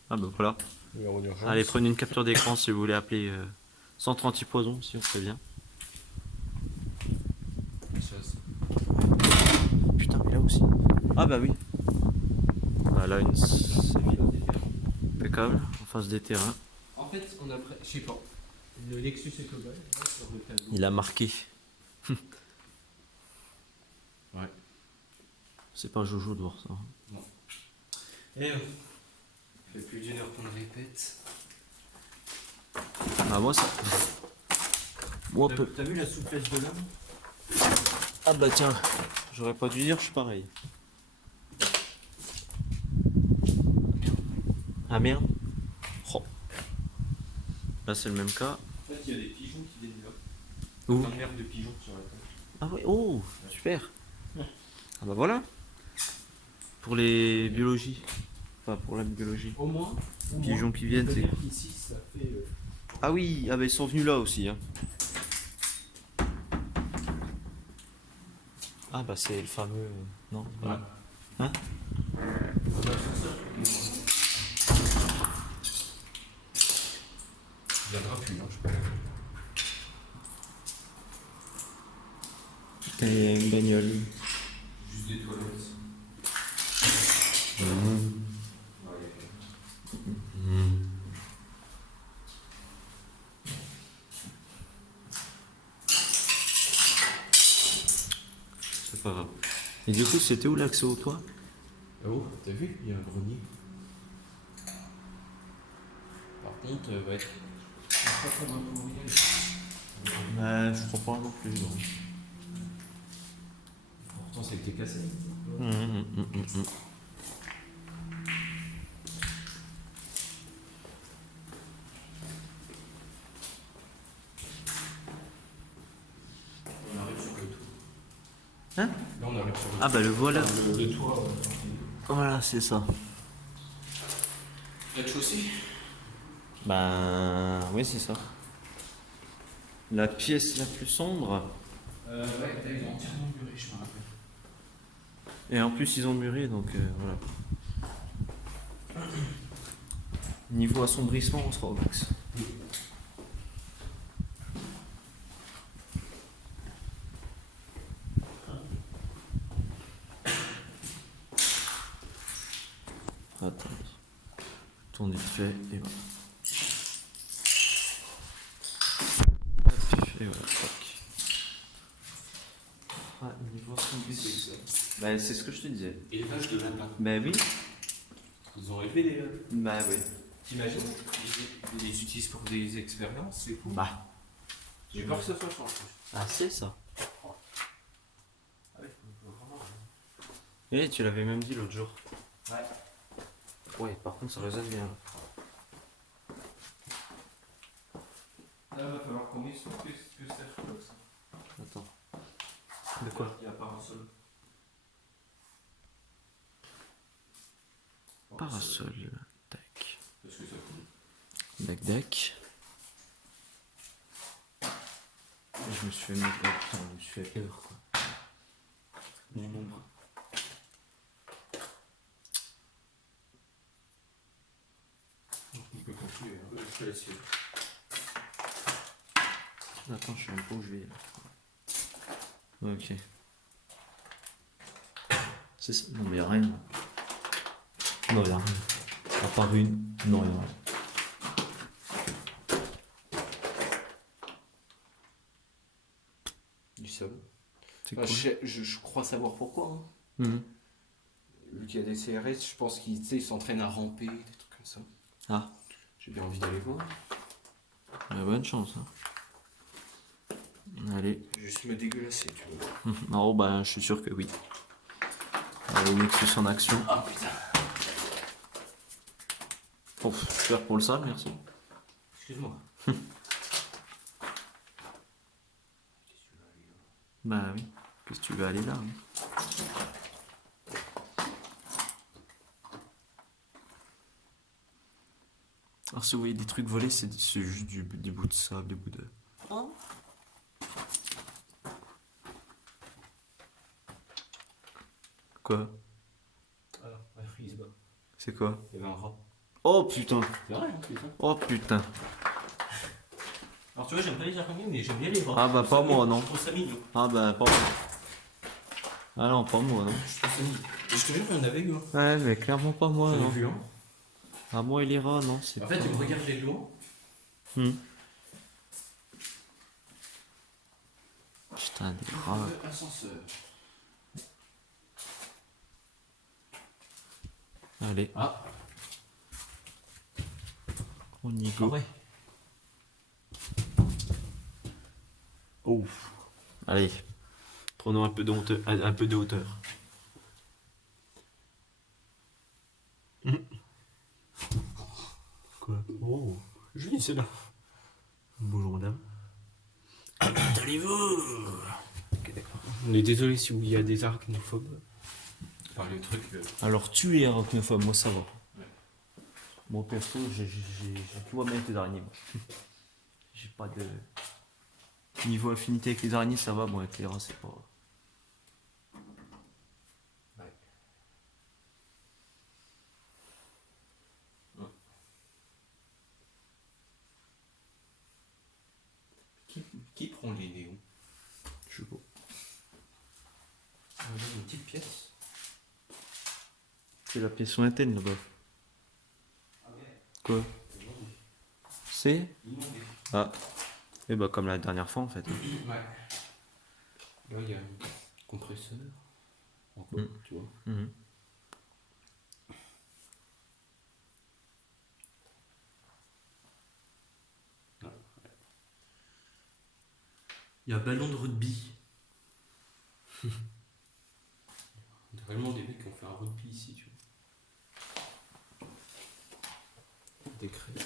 Ah bah voilà. Numéro d'urgence. Allez, prenez une capture d'écran si vous voulez appeler Centre Antipoison, si on fait bien. Putain, mais là aussi. Ah bah oui. Bah là, une. C'est impeccable, en face des terrains. En fait, on a. Je sais pas. Le Lexus est global, sur le tableau. Il a marqué. Ouais. C'est pas Jojo de voir ça. Non. Et ça fait plus d'une heure qu'on le répète. Ah, moi ça. Moi, peu. T'as vu la souplesse de l'homme? Ah bah tiens, j'aurais pas dû dire, je suis pareil. Ah merde. Oh. Là c'est le même cas. En fait, il y a des pigeons qui viennent là. Où? Plein de merde de pigeons sur la table. Ah ouais, oh, super. Ah bah voilà. Pour les biologies. Enfin pour la biologie. Au moins. Pigeons qui viennent, c'est. Ici, ça fait. Ah oui, ah bah ils sont venus là aussi. Hein. Ah bah c'est le fameux. Non, voilà. Hein? Il viendra plus, hein, je pense. Et une bagnole. Juste des toilettes. C'est pas grave. Et du coup, c'était où l'accès au toit? Oh, t'as vu? Il y a un grenier. Par contre, ouais. Je crois qu'on va pouvoir y aller. Je crois pas non plus. Non. Pourtant, ça a été cassé. On arrive sur le toit. Hein? Là, on arrive sur le toit. Ah bah le voilà. Le toit. Voilà, c'est ça. Rez-de-chaussée? Bah oui, c'est ça. La pièce la plus sombre. Ouais, ils ont entièrement muré, je me rappelle. Et en plus, ils ont muré, donc voilà. Niveau assombrissement, on sera au max. Attendez. Tourne vite fait, et voilà. Hop, et voilà, tac. Ah, niveau assombrissement. Bah, c'est ce que je te disais. Élevage de lapins. Bah oui. Ils ont élevé des lapins. Bah oui. T'imagines? Ils les utilisent pour des expériences, c'est cool. Bah. J'ai peur que ce soit fort. Ah, c'est ça. Ah ouais, vraiment. Et tu l'avais même dit l'autre jour. Ouais. Ouais, par contre, ça résonne bien. Là, il va falloir qu'on mette sur que c'est comme ça. Attends. De quoi? Il n'y a pas un seul. Parasol. Tac. Parce que ça coule. Dac dac. Je me suis fait mettre. Oh, putain, je me suis fait peur quoi. Mon ombre. Il peut continuer, hein. Je te laisse suivre. Attends, je sais même pas où je vais là. Ok. C'est ça. Non mais y'a rien. Non y'a rien. À part une. Non y'a rien. Du sable. C'est Enfin, cool. je crois savoir pourquoi. Hein. Mhm. Vu qu'il y a des CRS, je pense qu'ils s'entraînent à ramper, des trucs comme ça. Ah, J'ai bien envie d'aller voir. bonne chance. Hein. Allez. Je vais juste me dégueulasser, tu vois. Oh bah je suis sûr que oui. Allez, Nexus en action. Ah putain. Oh, super pour le sable, merci. Excuse-moi. Bah oui. Qu'est-ce que tu veux aller là hein. Alors si vous voyez des trucs volés, c'est juste des bouts de sable, des bouts de... Quoi? Ah, ouais, il se bat. C'est quoi? Il y avait un rat. Oh putain! C'est vrai, hein, putain. Oh putain! Alors tu vois, j'aime pas les araignées, mais j'aime bien les rats. Ah bah pas moi non. Je trouve ça mignon. Ah bah pas moi. Ah non, pas moi non. Je trouve ça mignon. Et je te jure qu'il y en avait eu un. Ouais mais clairement pas moi J'en ai non. vu un. Ah moi et les rats non, c'est En pas... fait, il me regardait de loin. Putain des rats. Ascenseur. Allez, Ah. on y Ah go. ouais. Oh. Allez, prenons un peu de hauteur. Un peu de hauteur. Quoi? Oh. Jolie celle-là. Bonjour madame. Allez-vous. Ok, d'accord. On est désolé si il y a des arachnophobes. Enfin, le truc. Alors tu es arachnophobe, moi ça va. Ouais. Moi perso, j'ai tout à mettre avec les araignées. Moi. J'ai pas de... Niveau affinité avec les araignées, ça va, bon avec les rats c'est pas... Ouais. Qui prend les néons? Je sais pas. On a une petite pièce. C'est la pièce lointaine là-bas. Ah ouais. Quoi? C'est... Inondé. Ah. Et bah comme la dernière fois en fait. Ouais. Là, il y a un compresseur. Encore, tu vois. Mhm. Il y a ballon de rugby. Il y a vraiment des mecs qui ont fait un rugby ici, tu vois. Des crêpes.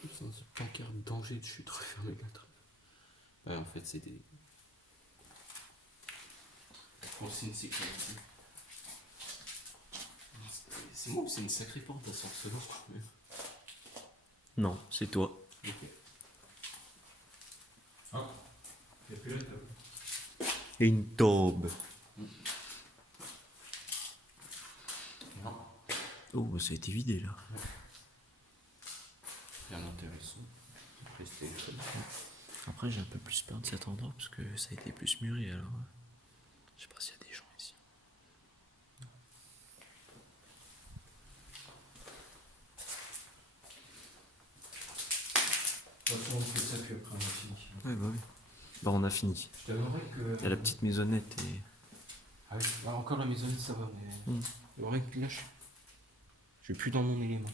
Putain, ce pancarte danger de chute refermée la trappe. Ouais, en fait, c'est des. Consigne sécurité. C'est moi ou c'est une sacrée porte d'ascenseur quand même? Non, c'est toi. Ok. Il n'y a plus la table. Et une taube. Non. Oh, ça a été vidé là. Bien intéressant. PlayStation. Après, j'ai un peu plus peur de cet endroit parce que ça a été plus mûri alors. Je sais pas s'il y a des gens ici. De toute façon, on fait ça puis après on a fini. Ouais, bah oui. Bah, on a fini. Je t'avouerais que. Il y a la petite maisonnette et. Ah oui, bah, encore la maisonnette ça va, mais. Mm. C'est vrai que là, je suis plus dans mon élément.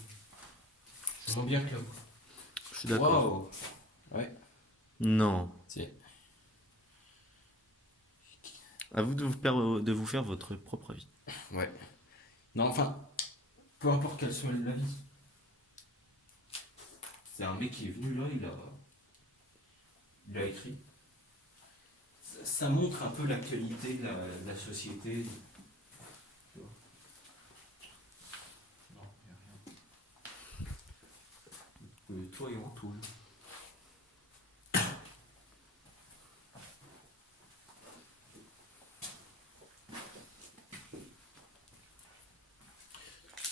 Je sens bien que là. Je suis d'accord. Waouh. Ouais. Non. C'est. À vous de vous faire votre propre avis. Ouais. Non, enfin, peu importe quelle soit l'avis. C'est un mec qui est venu là, il a écrit. Ça montre un peu l'actualité de la société. Tu vois. Non, il n'y a rien. Toi et en tout.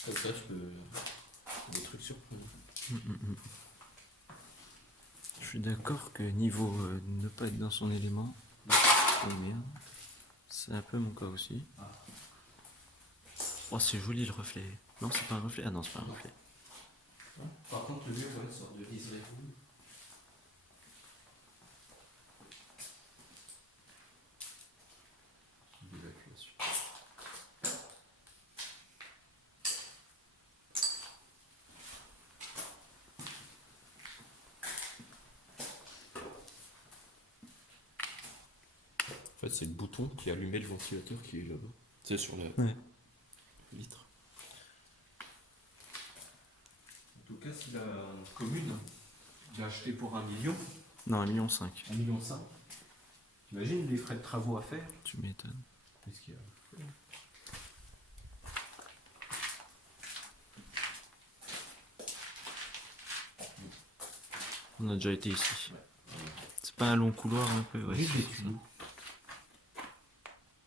Comme ça, je peux. Des trucs surprenants. Je suis d'accord que niveau ne pas être dans son élément, oh merde, c'est un peu mon cas aussi. Ah. Oh, c'est joli le reflet. Non, c'est pas un reflet. Ah non, c'est pas un reflet. Par contre, le lieu, ouais, sort de l'Israël. D'évacuation. En fait, c'est le bouton qui allumait le ventilateur qui est là-bas. C'est sur la vitre. En tout cas, si la commune l'a acheté pour 1 million, Non, 1,5 million. 1,5 million, t'imagines les frais de travaux à faire? Tu m'étonnes. Qu'est-ce qu'il y a? On a déjà été ici. C'est pas un long couloir un peu, ouais. Juste des tuyaux.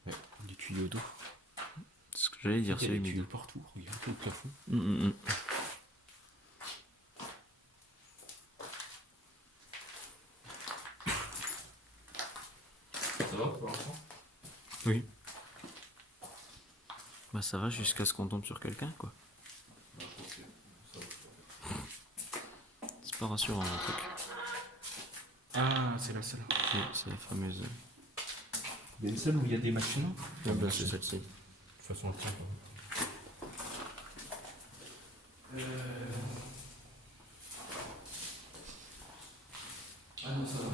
Ouais, des tuyaux d'eau. C'est ce que j'allais dire, Il y c'est a des humide. tuyaux partout. Regarde le plafond. Ça va pour l'instant? Oui. Bah ça va jusqu'à ce qu'on tombe sur quelqu'un, quoi. Non, je pense que ça va. C'est pas rassurant, un truc. Ah, c'est la salle. Oui, c'est la fameuse. Il y a une salle où il y a des machines. Ah bah c'est celle-ci. De toute façon, on le tient pas. Ah non, ça va.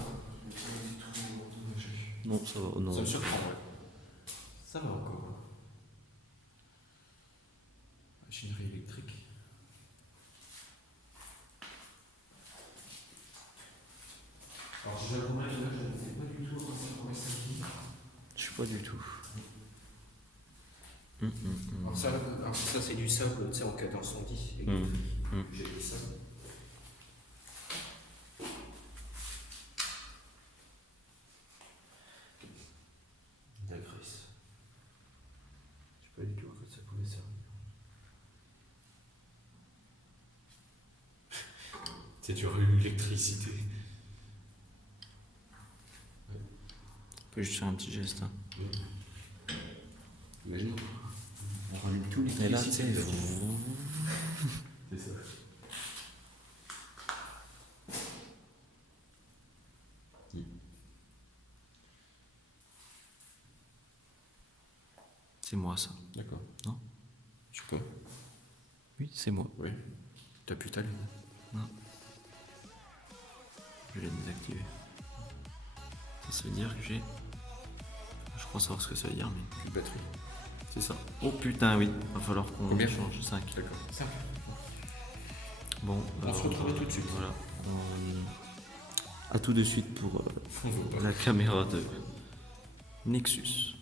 Non, ça va, non. Ça me surprend. Ça va encore. Machinerie électrique. Alors, j'avouerais que là, je ne sais pas du tout à quoi ça pourrait servir. Je suis pas du tout. Alors ça c'est du sable, tu sais, en cas d'incendie. J'ai du sable. De la graisse. Je sais pas du tout à quoi ça pouvait servir. C'est du l'électricité. On peut juste faire un petit geste. Hein. Imagine, on rallume tout Et là, tu sais, l'électricité. C'est ça. c'est moi ça. D'accord. Non? Je sais pas. Oui, c'est moi. Oui. T'as pu t'allumer. Non. Je l'ai désactivé. Ça veut dire que j'ai. Je crois savoir ce que ça veut dire, mais. Plus de batterie. C'est ça. Oh putain, oui. Va falloir qu'on Combien change 5. D'accord. 5. Bon, On se retrouve tout de suite. Voilà. À tout de suite pour la caméra de Nexus.